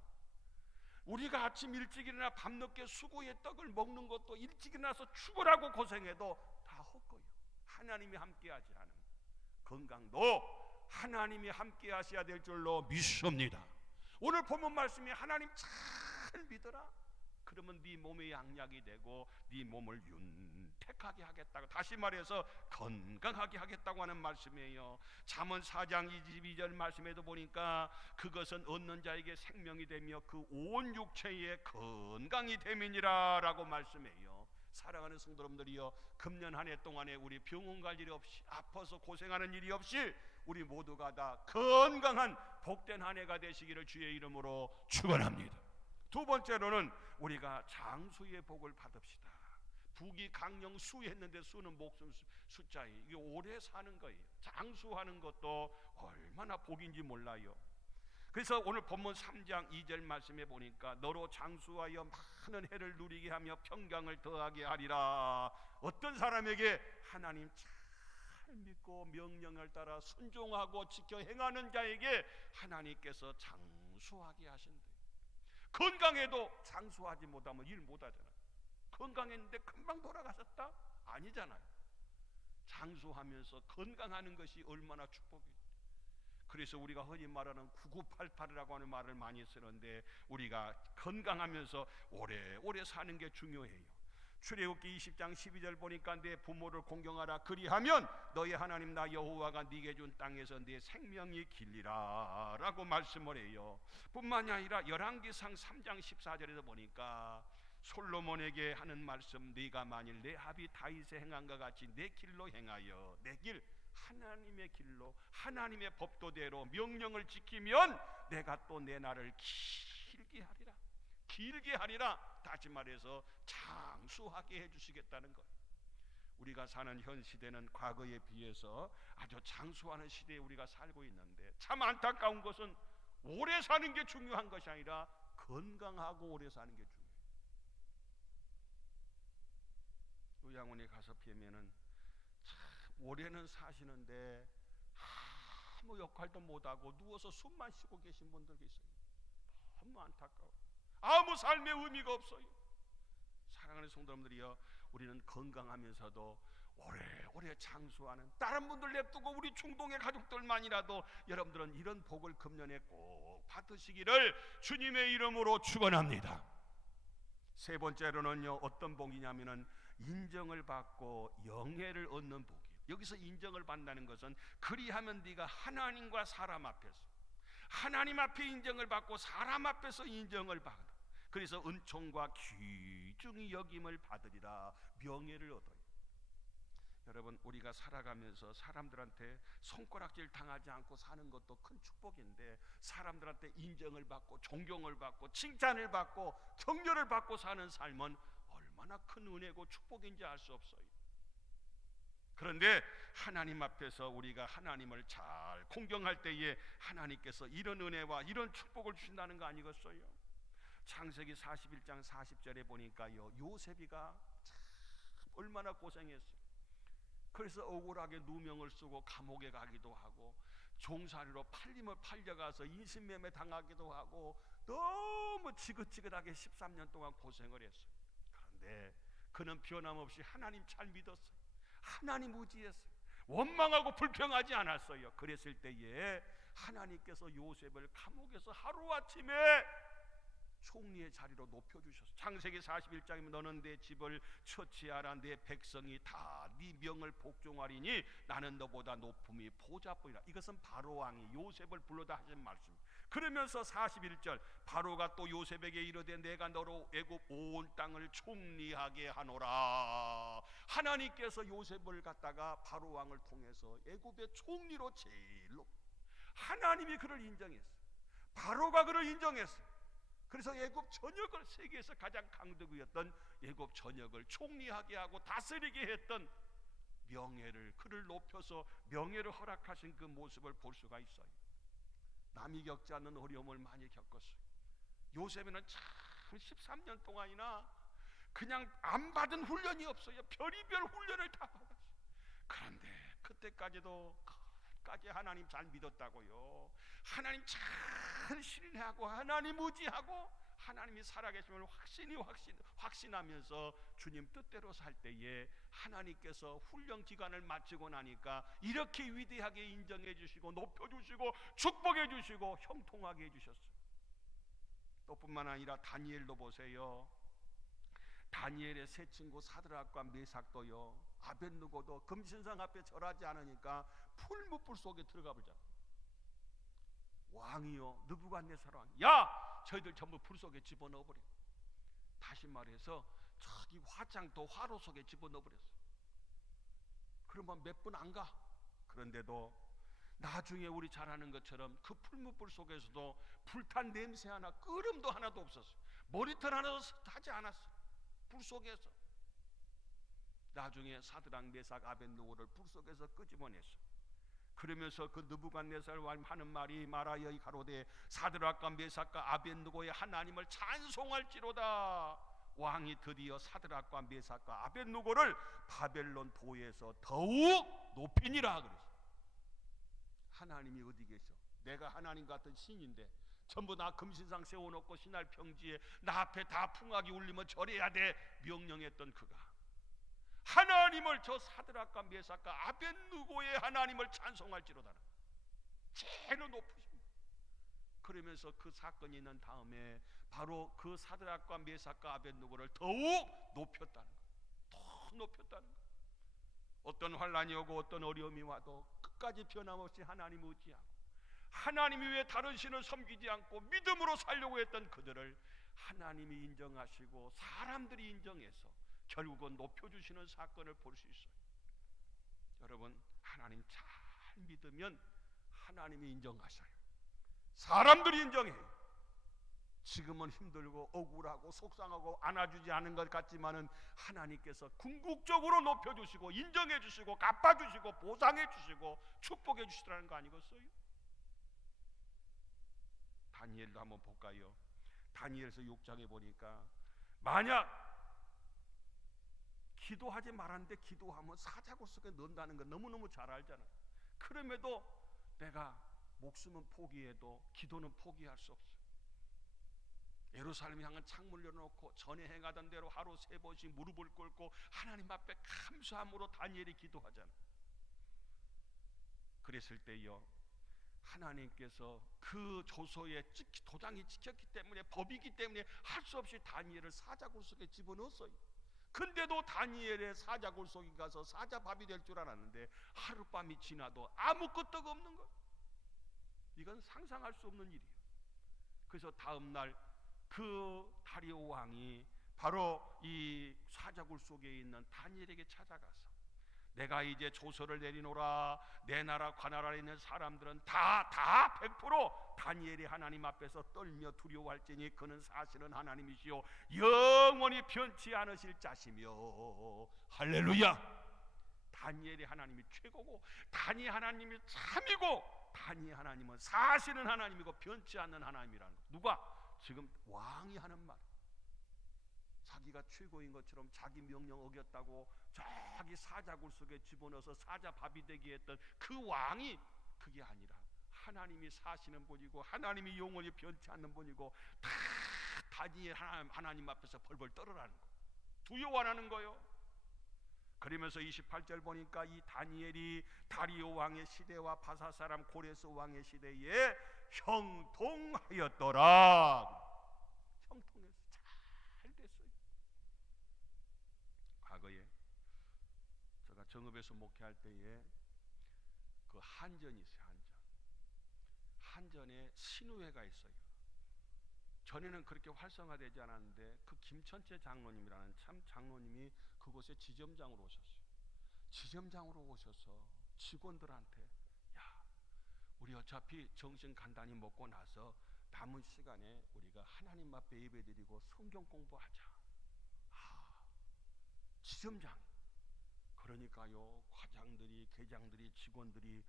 우리가 아침 일찍 일어나 밤늦게 수고의 떡을 먹는 것도 일찍 일어나서 죽으라고 고생해도 다 헛거요. 하나님이 함께하지 않으면 건강도 하나님이 함께하셔야 될 줄로 믿습니다. 오늘 본문 말씀이 하나님 잘 믿어라. 그러면 네 몸의 양약이 되고 네 몸을 윤택하게 하겠다고, 다시 말해서 건강하게 하겠다고 하는 말씀이에요. 잠언 4장 22절 말씀에도 보니까 그것은 얻는 자에게 생명이 되며 그 온 육체에 건강이 됨이니라 라고 말씀해요. 사랑하는 성도 여러분들이여, 금년 한 해 동안에 우리 병원 갈 일이 없이 아파서 고생하는 일이 없이 우리 모두가 다 건강한 복된 한 해가 되시기를 주의 이름으로 축원합니다. 두 번째로는 우리가 장수의 복을 받읍시다. 북이 강령 수했는데 수는 목숨 숫자예요. 이게 오래 사는 거예요. 장수하는 것도 얼마나 복인지 몰라요. 그래서 오늘 본문 3장 2절 말씀에 보니까 너로 장수하여 많은 해를 누리게 하며 평강을 더하게 하리라. 어떤 사람에게? 하나님 잘 믿고 명령을 따라 순종하고 지켜 행하는 자에게 하나님께서 장수하게 하신대. 건강해도 장수하지 못하면 일 못하잖아요. 건강했는데 금방 돌아가셨다? 아니잖아요. 장수하면서 건강하는 것이 얼마나 축복이에요. 그래서 우리가 흔히 말하는 9988이라고 하는 말을 많이 쓰는데 우리가 건강하면서 오래오래 사는 게 중요해요. 출애굽기 20장 12절 보니까 내 부모를 공경하라. 그리하면 너희 하나님 나 여호와가 네게 준 땅에서 네 생명이 길리라 라고 말씀을 해요. 뿐만이 아니라 열왕기상 3장 14절에도 보니까 솔로몬에게 하는 말씀, 네가 만일 내 아비 다윗의 행한 것 같이 내 길로 행하여 내 길, 하나님의 길로 하나님의 법도대로 명령을 지키면 내가 또 내 날을 길게 하리라. 길게 하리라. 다시 말해서 장수하게 해주시겠다는 것. 우리가 사는 현 시대는 과거에 비해서 아주 장수하는 시대에 우리가 살고 있는데 참 안타까운 것은 오래 사는 게 중요한 것이 아니라 건강하고 오래 사는 게 중요해요. 요양원에 가서 뵈면은 참 오래는 사시는데 아무 역할도 못하고 누워서 숨만 쉬고 계신 분들이 있어요. 너무 안타까워. 아무 삶의 의미가 없어요. 사랑하는 성도님들이여, 우리는 건강하면서도 오래오래 장수하는, 다른 분들 냅두고 우리 중동의 가족들만이라도 여러분들은 이런 복을 금년에 꼭 받으시기를 주님의 이름으로 축원합니다. 세 번째로는요, 어떤 복이냐면은 인정을 받고 영예를 얻는 복이에요. 여기서 인정을 받는다는 것은 그리하면 네가 하나님과 사람 앞에서, 하나님 앞에 인정을 받고 사람 앞에서 인정을 받아. 그래서 은총과 귀중히 여김을 받으리라, 명예를 얻어요. 여러분, 우리가 살아가면서 사람들한테 손가락질 당하지 않고 사는 것도 큰 축복인데, 사람들한테 인정을 받고 존경을 받고 칭찬을 받고 격려를 받고 사는 삶은 얼마나 큰 은혜고 축복인지 알 수 없어요. 그런데 하나님 앞에서 우리가 하나님을 잘 공경할 때에 하나님께서 이런 은혜와 이런 축복을 주신다는 거 아니겠어요? 창세기 41장 40절에 보니까요, 요셉이가 참 얼마나 고생했어요. 그래서 억울하게 누명을 쓰고 감옥에 가기도 하고, 종살이로 팔려가서 인신매매 당하기도 하고, 너무 지긋지긋하게 13년 동안 고생을 했어요. 그런데 그는 변함없이 하나님 잘 믿었어요. 하나님 의지했어요. 원망하고 불평하지 않았어요. 그랬을 때에 하나님께서 요셉을 감옥에서 하루아침에 총리의 자리로 높여주셨어요. 창세기 41장이면 너는 내 집을 처치하라, 내 백성이 다 네 명을 복종하리니 나는 너보다 높음이 보좌뿐이라. 이것은 바로 왕이 요셉을 불러다 하신 말씀입니다. 그러면서 41절, 바로가 또 요셉에게 이르되 내가 너로 애굽 온 땅을 총리하게 하노라. 하나님께서 요셉을 갖다가 바로 왕을 통해서 애굽의 총리로 제일로, 하나님이 그를 인정했어요. 바로가 그를 인정했어요. 그래서 애굽 전역을, 세계에서 가장 강대국이었던 애굽 전역을 총리하게 하고 다스리게 했던 명예를, 그를 높여서 명예를 허락하신 그 모습을 볼 수가 있어요. 남이 겪지 않는 어려움을 많이 겪었어요. 요셉은 참 13년 동안이나 그냥 안 받은 훈련이 없어요. 별의별 훈련을 다 받았어요. 그런데 그때까지도 끝까지 하나님 잘 믿었다고요. 하나님 잘 신뢰하고 하나님 의지하고 하나님이 살아계심을 확신하면서 주님 뜻대로 살 때에 하나님께서 훈련 기간을 마치고 나니까 이렇게 위대하게 인정해 주시고 높여 주시고 축복해 주시고 형통하게 해 주셨어요. 또 뿐만 아니라 다니엘도 보세요. 다니엘의 세 친구 사드락과 메삭도요, 아벳느고도 금신상 앞에 절하지 않으니까 풀무불 속에 들어가 보자. 왕이요, 느부갓네살 왕, 야 저희들 전부 불 속에 집어넣어버려. 다시 말해서 저기 화장도 화로 속에 집어넣어버렸어. 그러면 몇 분 안 가. 그런데도 나중에 우리 잘 아는 것처럼 그 풀무불 속에서도 불탄 냄새 하나, 끓음도 하나도 없었어요. 머리털 하나도 하지 않았어. 불 속에서. 나중에 사드락 메삭 아벳느고를 불 속에서 끄집어냈어. 그러면서 그 느부갓네살 왕 하는 말이 말하여 가로되 사드락과 메삭과 아벳느고의 하나님을 찬송할지로다. 왕이 드디어 사드락과 메삭과 아벳느고를 바벨론 도에서 더욱 높이니라 그랬어. 하나님이 어디 계셔? 내가 하나님 같은 신인데 전부 나 금신상 세워놓고 신할 평지에 나 앞에 다 풍악이 울리면 절해야 돼 명령했던 그가 하나님을, 저 사드락과 메삭과 아벳느고의 하나님을 찬송할지로다. 제일 높으십니다. 그러면서 그 사건이 있는 다음에 바로 그 사드락과 메삭과 아벳느고를 더욱 높였다는 것, 더 높였다는 것. 어떤 환난이 오고 어떤 어려움이 와도 끝까지 변함없이 하나님 의지하고 하나님 외에 다른 신을 섬기지 않고 믿음으로 살려고 했던 그들을 하나님이 인정하시고 사람들이 인정해서 결국은 높여주시는 사건을 볼 수 있어요. 여러분, 하나님 잘 믿으면 하나님이 인정하셔요. 사람들이 인정해요. 지금은 힘들고 억울하고 속상하고 안아주지 않은 것 같지만은 하나님께서 궁극적으로 높여주시고 인정해주시고 갚아주시고 보상해주시고 축복해주시라는 거 아니겠어요? 다니엘도 한번 볼까요? 다니엘서 6장에 보니까 만약 기도하지 말았는데 기도하면 사자굴 속에 넣는다는 거 너무너무 잘 알잖아요. 그럼에도 내가 목숨은 포기해도 기도는 포기할 수 없어요. 예루살렘 향한 창문을 열어놓고 전에 행하던 대로 하루 3번씩 무릎을 꿇고 하나님 앞에 감사함으로 다니엘이 기도하잖아요. 그랬을 때요, 하나님께서 그 조서에 도장이 찍혔기 때문에, 법이기 때문에 할 수 없이 다니엘을 사자굴 속에 집어넣었어요. 근데도 다니엘의 사자굴 속에 가서 사자밥이 될 줄 알았는데 하룻밤이 지나도 아무것도 없는 거예요. 이건 상상할 수 없는 일이에요. 그래서 다음날 그 다리오 왕이 바로 이 사자굴 속에 있는 다니엘에게 찾아가서 내가 이제 조서를 내리노라. 내 나라 관나라에 있는 사람들은 다 100% 다니엘이 하나님 앞에서 떨며 두려워할지니 그는 사실은 하나님이시요 영원히 변치 않으실 자시며. 할렐루야. 다니엘이 하나님이 최고고, 다니 하나님이 참이고, 다니 하나님은 사실은 하나님이고 변치 않는 하나님이라는 거. 누가? 지금 왕이 하는 말. 자기가 최고인 것처럼 자기 명령 어겼다고 자기 사자굴 속에 집어넣어서 사자밥이 되게 했던 그 왕이 그게 아니라 하나님이 사시는 분이고 하나님이 영원히 변치 않는 분이고 다 다니엘 하나님 앞에서 벌벌 떨으라는 거, 두려워하는 거요. 그러면서 28절 보니까 이 다니엘이 다리오 왕의 시대와 바사 사람 고레스 왕의 시대에 형통하였더라. 형통해서 잘 됐어요. 과거에 제가 정읍에서 목회할 때에 그 한전이 있어요. 한전에 신우회가 있어요. 전에는 그렇게 활성화되지 않았는데 그 김천채 장로님이라는 참 장로님이 그곳에 지점장으로 오셨어요. 지점장으로 오셔서 직원들한테, 야, 우리 어차피 정신 간단히 먹고 나서 남은 시간에 우리가 하나님 앞에 예배드리고 성경 공부하자. 지점장, 그러니까요, 과장들이, 계장들이, 직원들이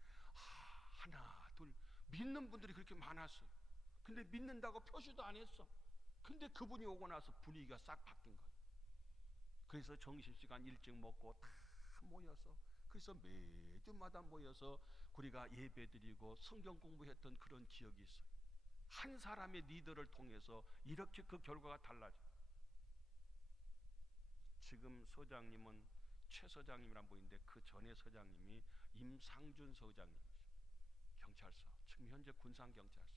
하나 둘 믿는 분들이 그렇게 많았어요. 근데 믿는다고 표시도 안 했어. 근데 그분이 오고 나서 분위기가 싹 바뀐 거예요. 그래서 점심시간 일찍 먹고 다 모여서, 그래서 매주마다 모여서 우리가 예배드리고 성경 공부했던 그런 기억이 있어요. 한 사람의 리더를 통해서 이렇게 그 결과가 달라져요. 지금 서장님은 최 서장님이란 분인데 그 전에 서장님이 임상준 서장님이죠. 경찰서, 지금 현재 군산경찰서.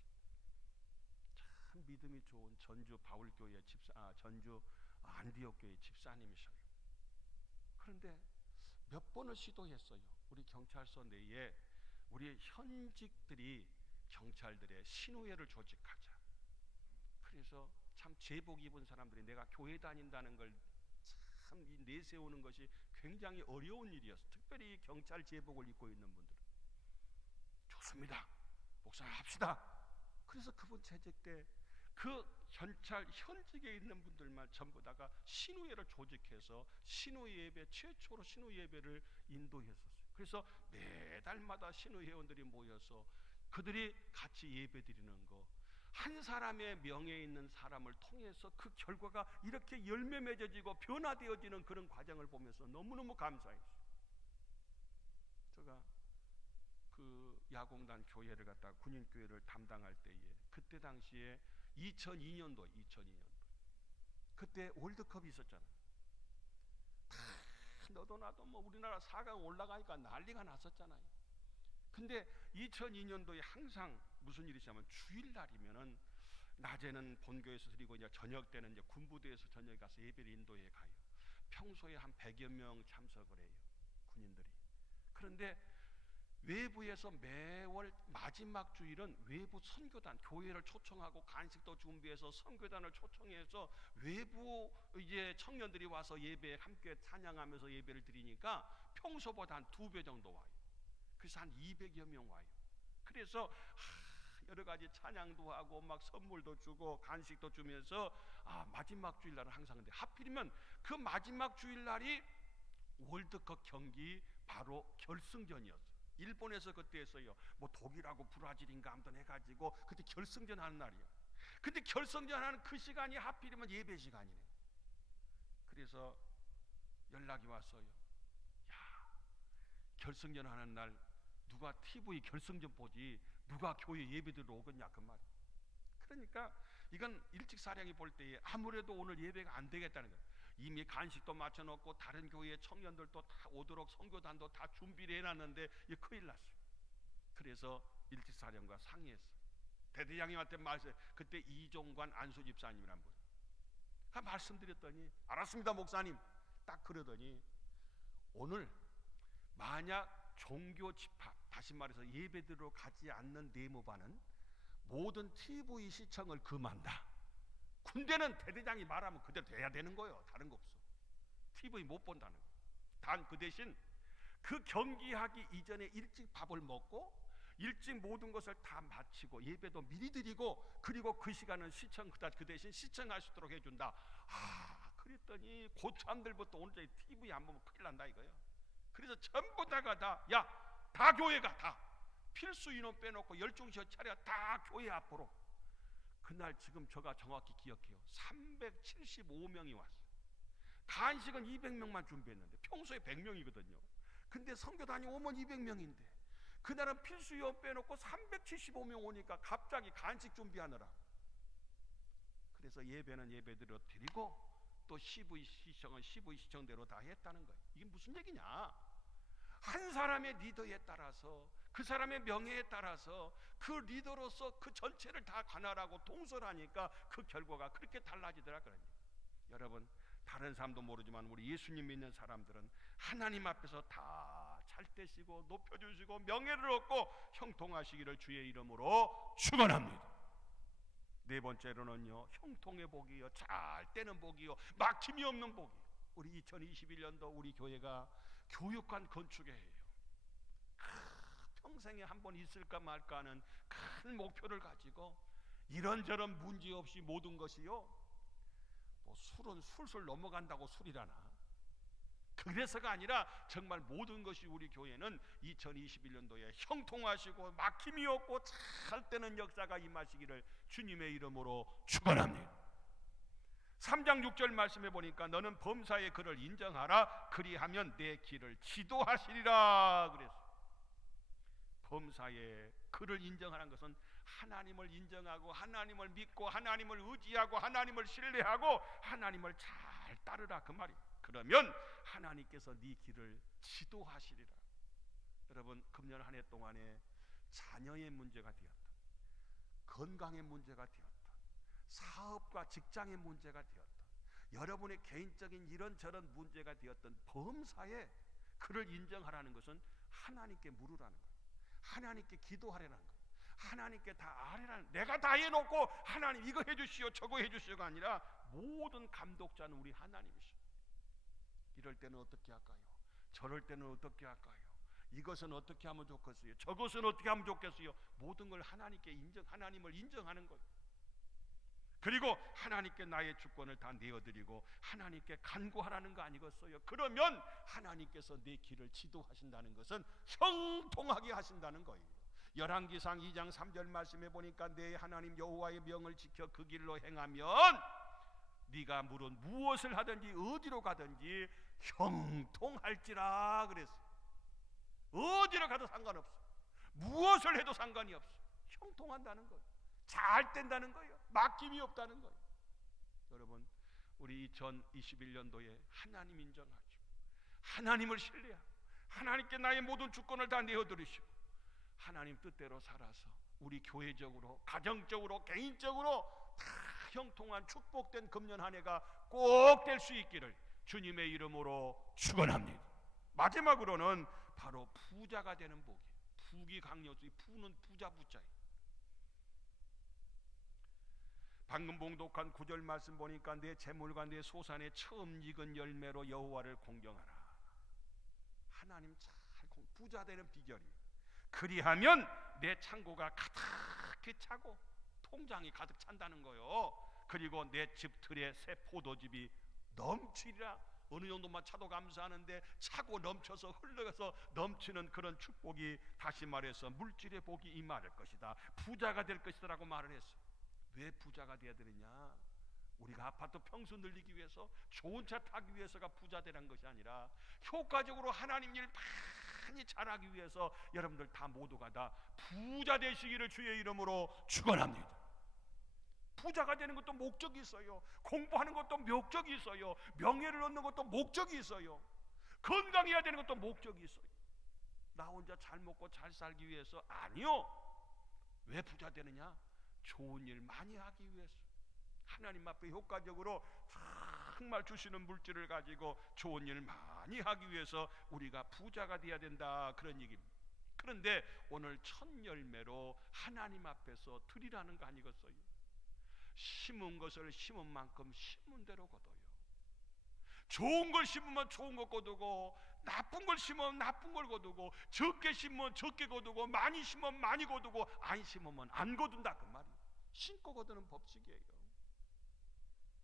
참 믿음이 좋은 전주 바울교회 전주 안디옥교회 집사님이셔요. 그런데 몇 번을 시도했어요. 우리 경찰서 내에 우리 현직들이 경찰들의 신우회를 조직하자. 그래서 참 제복 입은 사람들이 내가 교회 다닌다는 걸 참 내세우는 것이 굉장히 어려운 일이었어요. 특별히 경찰 제복을 입고 있는 분들은. 좋습니다, 목사님 합시다. 그래서 그분 재직 때 그 경찰 현직에 있는 분들만 전부 다가 신우회를 조직해서 신우회 예배, 최초로 신우회 예배를 인도했었어요. 그래서 매달마다 신우회원들이 모여서 그들이 같이 예배 드리는 거, 한 사람의 명예에 있는 사람을 통해서 그 결과가 이렇게 열매 맺어지고 변화되어지는 그런 과정을 보면서 너무너무 감사했어요. 제가 그 야공단 교회를 갖다가 군인교회를 담당할 때에 그때 당시에 2002년도 그때 월드컵이 있었잖아요. 다 너도 나도 뭐 우리나라 4강 올라가니까 난리가 났었잖아요. 근데 2002년도에 항상 무슨 일이 있냐면 주일날이면은 낮에는 본교에서 드리고 이제 저녁 때는 이제 군부대에서 저녁에 가서 예배를 인도해 가요. 평소에 한 100여 명 참석을 해요, 군인들이. 그런데 외부에서 매월 마지막 주일은 외부 선교단, 교회를 초청하고 간식도 준비해서 선교단을 초청해서 외부 이제 청년들이 와서 예배에 함께 찬양하면서 예배를 드리니까 평소보다 한 2배 정도 와요. 그래서 한 200여 명 와요. 그래서 여러 가지 찬양도 하고 막 선물도 주고 간식도 주면서 마지막 주일날은 항상, 근데 하필이면 그 마지막 주일날이 월드컵 경기 바로 결승전이었어요. 일본에서 그때 했어요. 뭐 독일하고 브라질인가 아무튼 해가지고 그때 결승전 하는 날이에요. 근데 결성전하는 그 시간이 하필이면 예배 시간이네. 그래서 연락이 왔어요. 야, 결성전 하는 날 누가 TV 결성전 보지 누가 교회 예배 들어 오겠냐 그 말. 그러니까 이건 일찍 사령이 볼 때에 아무래도 오늘 예배가 안 되겠다는 거예요. 이미 간식도 맞춰놓고 다른 교회 청년들도 다 오도록 선교단도 다 준비를 해놨는데 이게 큰일 났어요. 그래서 일찍 사령과 상의했어. 대대장님한테 말했어요. 그때 이종관 안수 집사님이란 분. 말씀드렸더니 알았습니다 목사님. 딱 그러더니 오늘 만약 종교 집합, 다시 말해서 예배드리러 가지 않는 네모반은 모든 TV 시청을 금한다. 군대는 대대장이 말하면 그대로 돼야 되는 거예요. 다른 거 없어. TV 못 본다는 거. 단 그 대신 그 경기하기 이전에 일찍 밥을 먹고 일찍 모든 것을 다 마치고 예배도 미리 드리고 그리고 그 시간은 시청 그 대신 시청할 수 있도록 해준다. 그랬더니 고참들부터 오늘 TV 안 보면 큰일 난다 이거예요. 그래서 전부 다가 다 교회가 다 필수 인원 빼놓고 열중시어 차려 다 교회 앞으로. 그날 지금 제가 정확히 기억해요. 375명이 왔어요. 간식은 200명만 준비했는데 평소에 100명이거든요. 근데 선교단이 오면 200명인데 그날은 필수 인원 빼놓고 375명 오니까 갑자기 간식 준비하느라. 그래서 예배는 예배대로 드리고 또 CV 시청은 CV 시청대로 다 했다는 거예요. 이게 무슨 얘기냐? 한 사람의 리더에 따라서 그 사람의 명예에 따라서 그 리더로서 그 전체를 다 관할하고 통솔하니까 그 결과가 그렇게 달라지더라고요. 여러분 다른 사람도 모르지만 우리 예수님 믿는 사람들은 하나님 앞에서 다 잘 되시고 높여주시고 명예를 얻고 형통하시기를 주의 이름으로 축원합니다. 네 번째로는요, 형통의 복이요, 잘 되는 복이요, 막힘이 없는 복이요. 우리 2021년도 우리 교회가 교육관 건축회예요. 평생에 한 번 있을까 말까 하는 큰 목표를 가지고 이런저런 문제 없이 모든 것이요, 뭐 술은 술술 넘어간다고 술이라나, 그래서가 아니라 정말 모든 것이 우리 교회는 2021년도에 형통하시고 막힘이 없고 잘 되는 역사가 임하시기를 주님의 이름으로 축원합니다. 3장 6절 말씀해 보니까 너는 범사의 그를 인정하라. 그리하면 내 길을 지도하시리라 그랬어요. 범사의 그를 인정하는 것은 하나님을 인정하고 하나님을 믿고 하나님을 의지하고 하나님을 신뢰하고 하나님을 잘 따르라 그 말이에요. 그러면 하나님께서 네 길을 지도하시리라. 여러분 금년 한 해 동안에 자녀의 문제가 되었다, 건강의 문제가 되었다, 사업과 직장의 문제가 되었다, 여러분의 개인적인 이런저런 문제가 되었던 범사에 그를 인정하라는 것은 하나님께 물으라는 거예요. 하나님께 기도하라는 거예요. 하나님께 다 아뢰라는, 내가 다 해놓고 하나님 이거 해주시오 저거 해주시오가 아니라 모든 감독자는 우리 하나님이시오. 이럴 때는 어떻게 할까요? 저럴 때는 어떻게 할까요? 이것은 어떻게 하면 좋겠어요? 저것은 어떻게 하면 좋겠어요? 모든 걸 하나님께 하나님을 인정하는 거예요. 그리고 하나님께 나의 주권을 다 내어드리고 하나님께 간구하라는 거 아니겠어요? 그러면 하나님께서 내 길을 지도하신다는 것은 형통하게 하신다는 거예요. 열왕기상 2장 3절 말씀해 보니까 내 하나님 여호와의 명을 지켜 그 길로 행하면 네가 물은 무엇을 하든지 어디로 가든지 형통할지라 그랬어요. 어디로 가도 상관없어. 무엇을 해도 상관이 없어. 형통한다는 거예요. 잘 된다는 거예요. 막힘이 없다는 거예요. 여러분 우리 2021년도에 하나님 인정하죠. 하나님을 신뢰하고 하나님께 나의 모든 주권을 다 내어드리시고 하나님 뜻대로 살아서 우리 교회적으로 가정적으로 개인적으로 다 형통한 축복된 금년 한 해가 꼭 될 수 있기를 주님의 이름으로 축원합니다. 마지막으로는 바로 부자가 되는 복이에요. 부귀 강요주의, 부는 부자 부자예요. 방금 봉독한 9절 말씀 보니까 내 재물과 내 소산의 처음 익은 열매로 여호와를 공경하라. 하나님 잘 부자 되는 비결이에요. 그리하면 내 창고가 가득히 차고 통장이 가득 찬다는 거예요. 그리고 내 집 틀에 새 포도즙이 넘치리라. 어느 정도만 차도 감사하는데 차고 넘쳐서 흘러가서 넘치는 그런 축복이, 다시 말해서 물질의 복이 임할 것이다, 부자가 될 것이다라고 말을 했어요. 왜 부자가 되어야 되느냐? 우리가 아파트 평수 늘리기 위해서, 좋은 차 타기 위해서가 부자 되는 것이 아니라 효과적으로 하나님 일 많이 잘하기 위해서 여러분들 다 모두가 다 부자 되시기를 주의 이름으로 축원합니다. 부자가 되는 것도 목적이 있어요. 공부하는 것도 목적이 있어요. 명예를 얻는 것도 목적이 있어요. 건강해야 되는 것도 목적이 있어요. 나 혼자 잘 먹고 잘 살기 위해서 아니요. 왜 부자 되느냐? 좋은 일 많이 하기 위해서, 하나님 앞에 효과적으로 정말 주시는 물질을 가지고 좋은 일 많이 하기 위해서 우리가 부자가 되어야 된다, 그런 얘기입니다. 그런데 오늘 첫 열매로 하나님 앞에서 드리라는 거 아니겠어요? 심은 것을 심은 만큼 심은 대로 거둬요. 좋은 걸 심으면 좋은 것 거두고, 나쁜 걸 심으면 나쁜 걸 거두고, 적게 심으면 적게 거두고, 많이 심으면 많이 거두고, 안 심으면 안 거둔다, 그 말이에요. 심고 거두는 법칙이에요.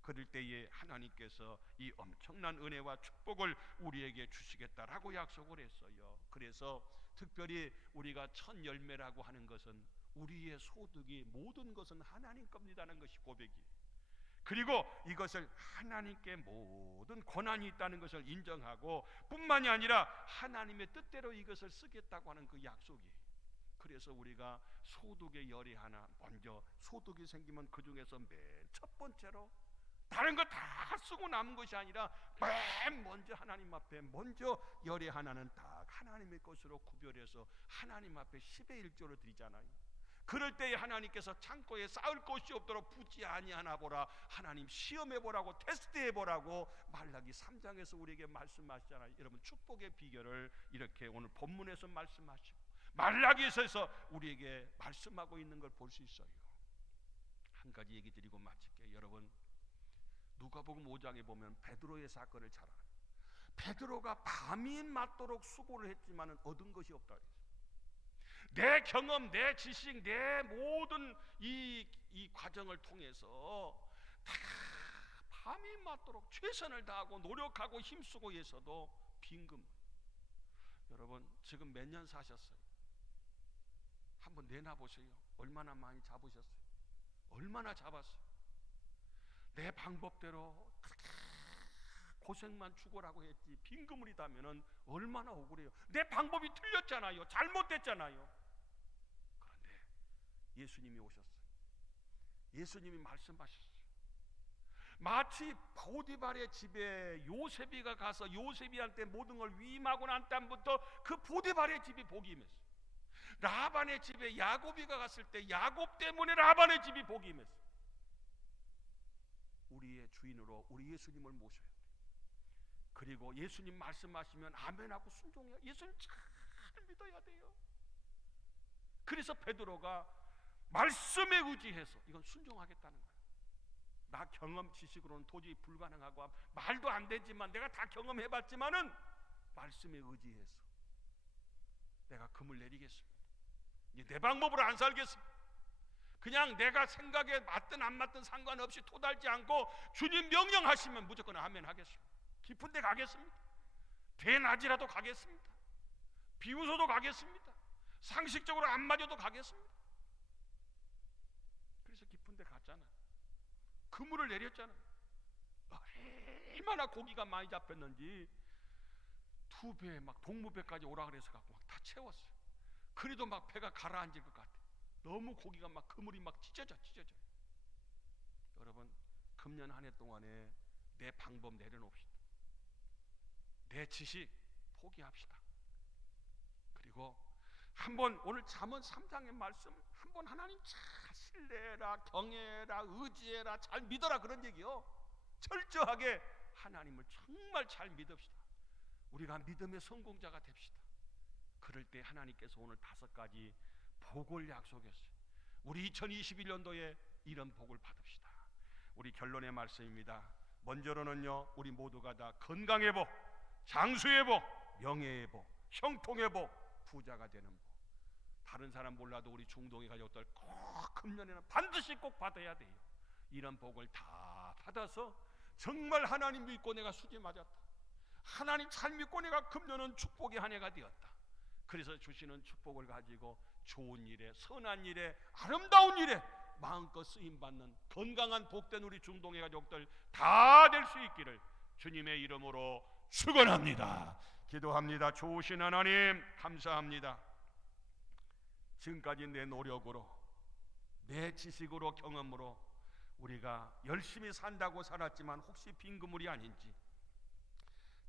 그럴 때에 하나님께서 이 엄청난 은혜와 축복을 우리에게 주시겠다라고 약속을 했어요. 그래서 특별히 우리가 첫 열매라고 하는 것은 우리의 소득이 모든 것은 하나님 겁니다는 것이 고백이에요. 그리고 이것을 하나님께 모든 권한이 있다는 것을 인정하고, 뿐만이 아니라 하나님의 뜻대로 이것을 쓰겠다고 하는 그 약속이에요. 그래서 우리가 소득의 열이 하나, 먼저 소득이 생기면 그 중에서 맨 첫 번째로 다른 거 다 쓰고 남은 것이 아니라 맨 먼저 하나님 앞에 먼저 열의 하나는 딱 하나님의 것으로 구별해서 하나님 앞에 10의 1조를 드리잖아요. 그럴 때에 하나님께서 창고에 쌓을 것이 없도록 부지 아니하나 보라, 하나님 시험해 보라고, 테스트해 보라고 말라기 3장에서 우리에게 말씀하시잖아요. 여러분, 축복의 비결을 이렇게 오늘 본문에서 말씀하시고 말라기에서 우리에게 말씀하고 있는 걸 볼 수 있어요. 한 가지 얘기 드리고 마칠게요. 여러분, 누가복음 5장에 보면 베드로의 사건을 잘 알아요. 베드로가 밤이 맞도록 수고를 했지만은 얻은 것이 없다 그랬어요. 내 경험, 내 지식, 내 모든 이 과정을 통해서 다 밤이 맞도록 최선을 다하고 노력하고 힘쓰고 해서도 빈금. 여러분, 지금 몇 년 사셨어요? 한번 내놔보세요. 얼마나 많이 잡으셨어요? 얼마나 잡았어요? 내 방법대로 그렇게 고생만 죽어라고 했지 빈금을이다면은 얼마나 억울해요. 내 방법이 틀렸잖아요. 잘못됐잖아요. 그런데 예수님이 오셨어요. 예수님이 말씀하셨어요. 마치 보디발의 집에 요셉이가 가서 요셉이한테 모든 걸 위임하고 난 다음부터 그 보디발의 집이 복이 임했어요. 라반의 집에 야곱이가 갔을 때 야곱 때문에 라반의 집이 복이 임했어요. 우리의 주인으로 우리 예수님을 모셔야 돼요. 그리고 예수님 말씀하시면 아멘하고 순종해야, 예수님 잘 믿어야 돼요. 그래서 베드로가 말씀에 의지해서 이건 순종하겠다는 거예요. 나 경험 지식으로는 도저히 불가능하고 말도 안 되지만 내가 다 경험해봤지만은 말씀에 의지해서 내가 금을 내리겠습니다. 이제 내 방법으로 안 살겠습니다. 그냥 내가 생각에 맞든 안 맞든 상관없이 토달지 않고 주님 명령하시면 무조건 아멘 하겠습니다. 깊은 데 가겠습니다. 대낮이라도 가겠습니다. 비웃어도 가겠습니다. 상식적으로 안 맞아도 가겠습니다. 그래서 깊은 데 갔잖아요. 그물을 내렸잖아요. 얼마나 고기가 많이 잡혔는지 2배 막 동무배까지 오라 그래서 갖고 막 다 채웠어요. 그래도 막 배가 가라앉을 것 같아. 너무 고기가 막 그물이 막 찢어져. 여러분, 금년 한 해 동안에 내 방법 내려놓읍시다. 내 지식 포기합시다. 그리고 한번 오늘 잠언 3장의 말씀 한번 하나님 잘 신뢰해라, 경외해라, 의지해라, 잘 믿어라, 그런 얘기요. 철저하게 하나님을 정말 잘 믿읍시다. 우리가 믿음의 성공자가 됩시다. 그럴 때 하나님께서 오늘 5가지 복을 약속했어요. 우리 2021년도에 이런 복을 받읍시다. 우리 결론의 말씀입니다. 먼저로는요, 우리 모두가 다 건강의 복, 장수의 복, 명예의 복, 형통의 복, 부자가 되는 복. 다른 사람 몰라도 우리 중동의 가족들 꼭 금년에는 반드시 꼭 받아야 돼요. 이런 복을 다 받아서 정말 하나님 믿고 내가 수지 맞았다, 하나님 잘 믿고 내가 금년은 축복의 한 해가 되었다. 그래서 주시는 축복을 가지고 좋은 일에, 선한 일에, 아름다운 일에 마음껏 쓰임받는 건강한 복된 우리 중동의 가족들 다 될 수 있기를 주님의 이름으로 축원합니다. 기도합니다. 좋으신 하나님 감사합니다. 지금까지 내 노력으로, 내 지식으로, 경험으로 우리가 열심히 산다고 살았지만 혹시 빈 그물이 아닌지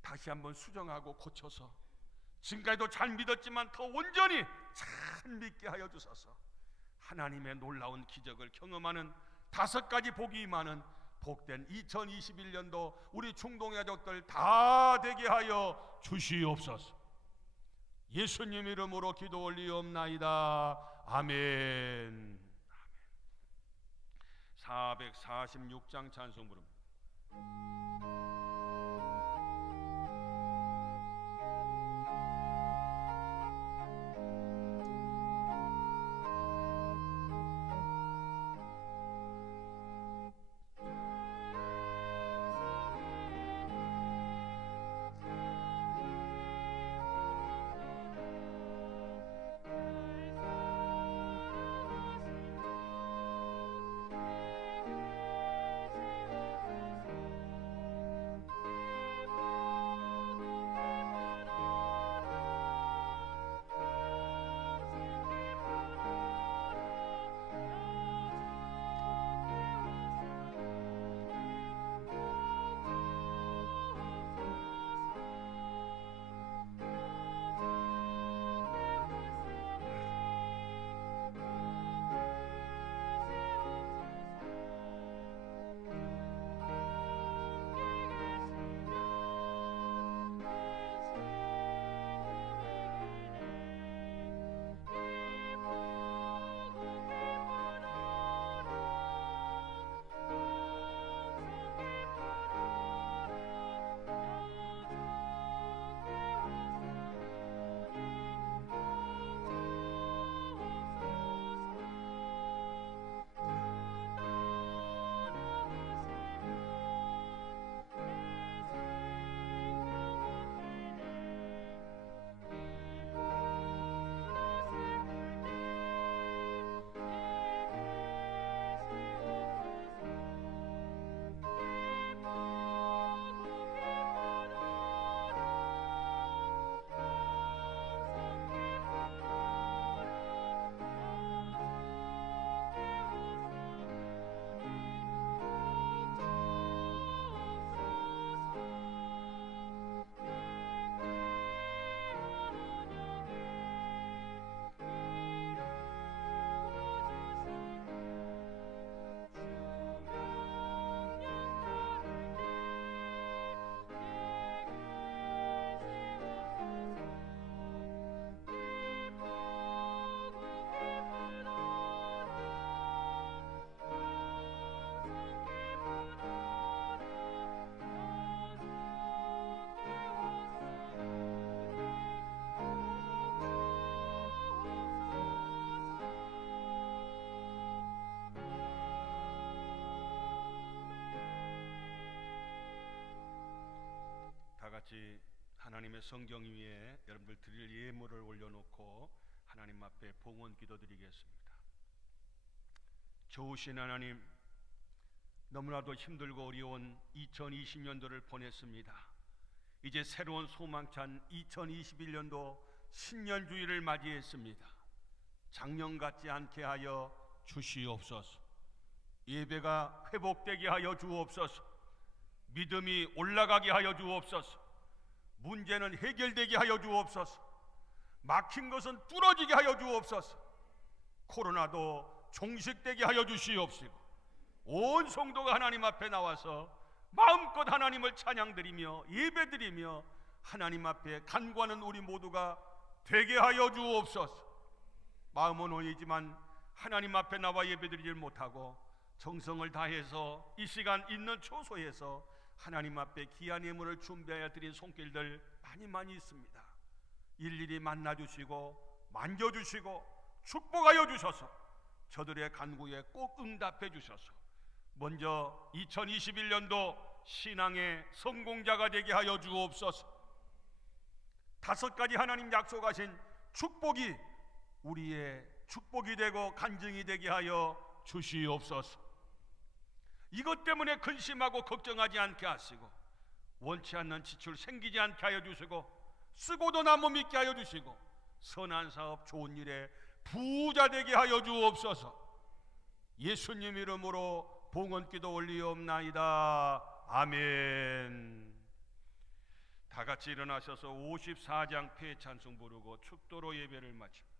다시 한번 수정하고 고쳐서 지금까지도 잘 믿었지만 더 온전히 잘 믿게 하여 주소서. 하나님의 놀라운 기적을 경험하는 5가지 복이 임하는 복된 2021년도 우리 중동의 가족들 다 되게 하여 주시옵소서. 예수님 이름으로 기도 올리옵나이다. 아멘. 446장 찬송 부릅니다. 같이 하나님의 성경 위에 여러분들 드릴 예물을 올려놓고 하나님 앞에 봉헌 기도드리겠습니다. 좋으신 하나님, 너무나도 힘들고 어려운 2020년도를 보냈습니다. 이제 새로운 소망찬 2021년도 신년주의를 맞이했습니다. 작년 같지 않게 하여 주시옵소서. 예배가 회복되게 하여 주옵소서. 믿음이 올라가게 하여 주옵소서. 문제는 해결되게 하여 주옵소서. 막힌 것은 뚫어지게 하여 주옵소서. 코로나도 종식되게 하여 주시옵시고 온 성도가 하나님 앞에 나와서 마음껏 하나님을 찬양드리며 예배드리며 하나님 앞에 간구하는 우리 모두가 되게 하여 주옵소서. 마음은 오이지만 하나님 앞에 나와 예배드리질 못하고 정성을 다해서 이 시간 있는 초소에서 하나님 앞에 귀한 예물을 준비하여 드린 손길들 많이 있습니다. 일일이 만나주시고 만져주시고 축복하여 주셔서 저들의 간구에 꼭 응답해 주셔서 먼저 2021년도 신앙의 성공자가 되게 하여 주옵소서. 5가지 하나님 약속하신 축복이 우리의 축복이 되고 간증이 되게 하여 주시옵소서. 이것 때문에 근심하고 걱정하지 않게 하시고 원치 않는 지출 생기지 않게 하여 주시고 쓰고도 남못 믿게 하여 주시고 선한 사업 좋은 일에 부자 되게 하여 주옵소서. 예수님 이름으로 봉헌기도 올리옵나이다. 아멘. 다 같이 일어나셔서 54장 폐찬송 부르고 축도로 예배를 마칩니다.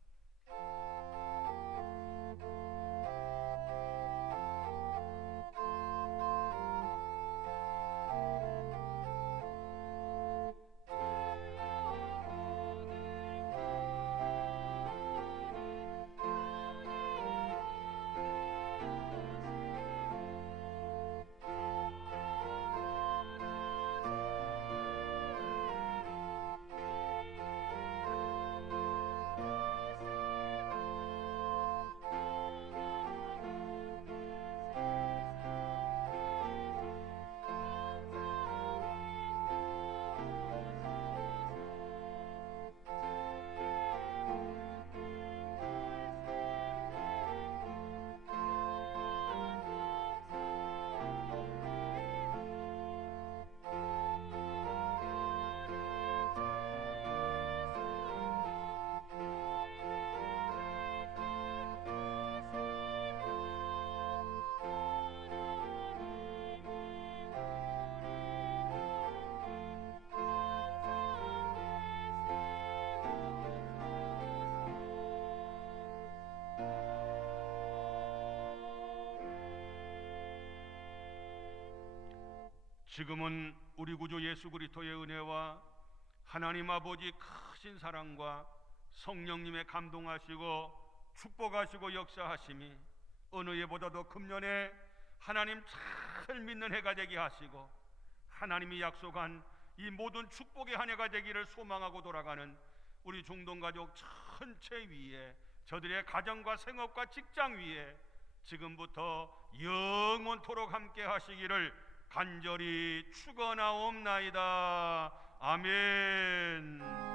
지금은 우리 구주 예수 그리스도의 은혜와 하나님 아버지 크신 사랑과 성령님의 감동하시고 축복하시고 역사하심이 어느 해보다도 금년에 하나님 잘 믿는 해가 되게 하시고 하나님이 약속한 이 모든 축복의 한 해가 되기를 소망하고 돌아가는 우리 중동가족 전체 위에, 저들의 가정과 생업과 직장 위에 지금부터 영원토록 함께 하시기를 간절히 축원하옵나이다. 아멘.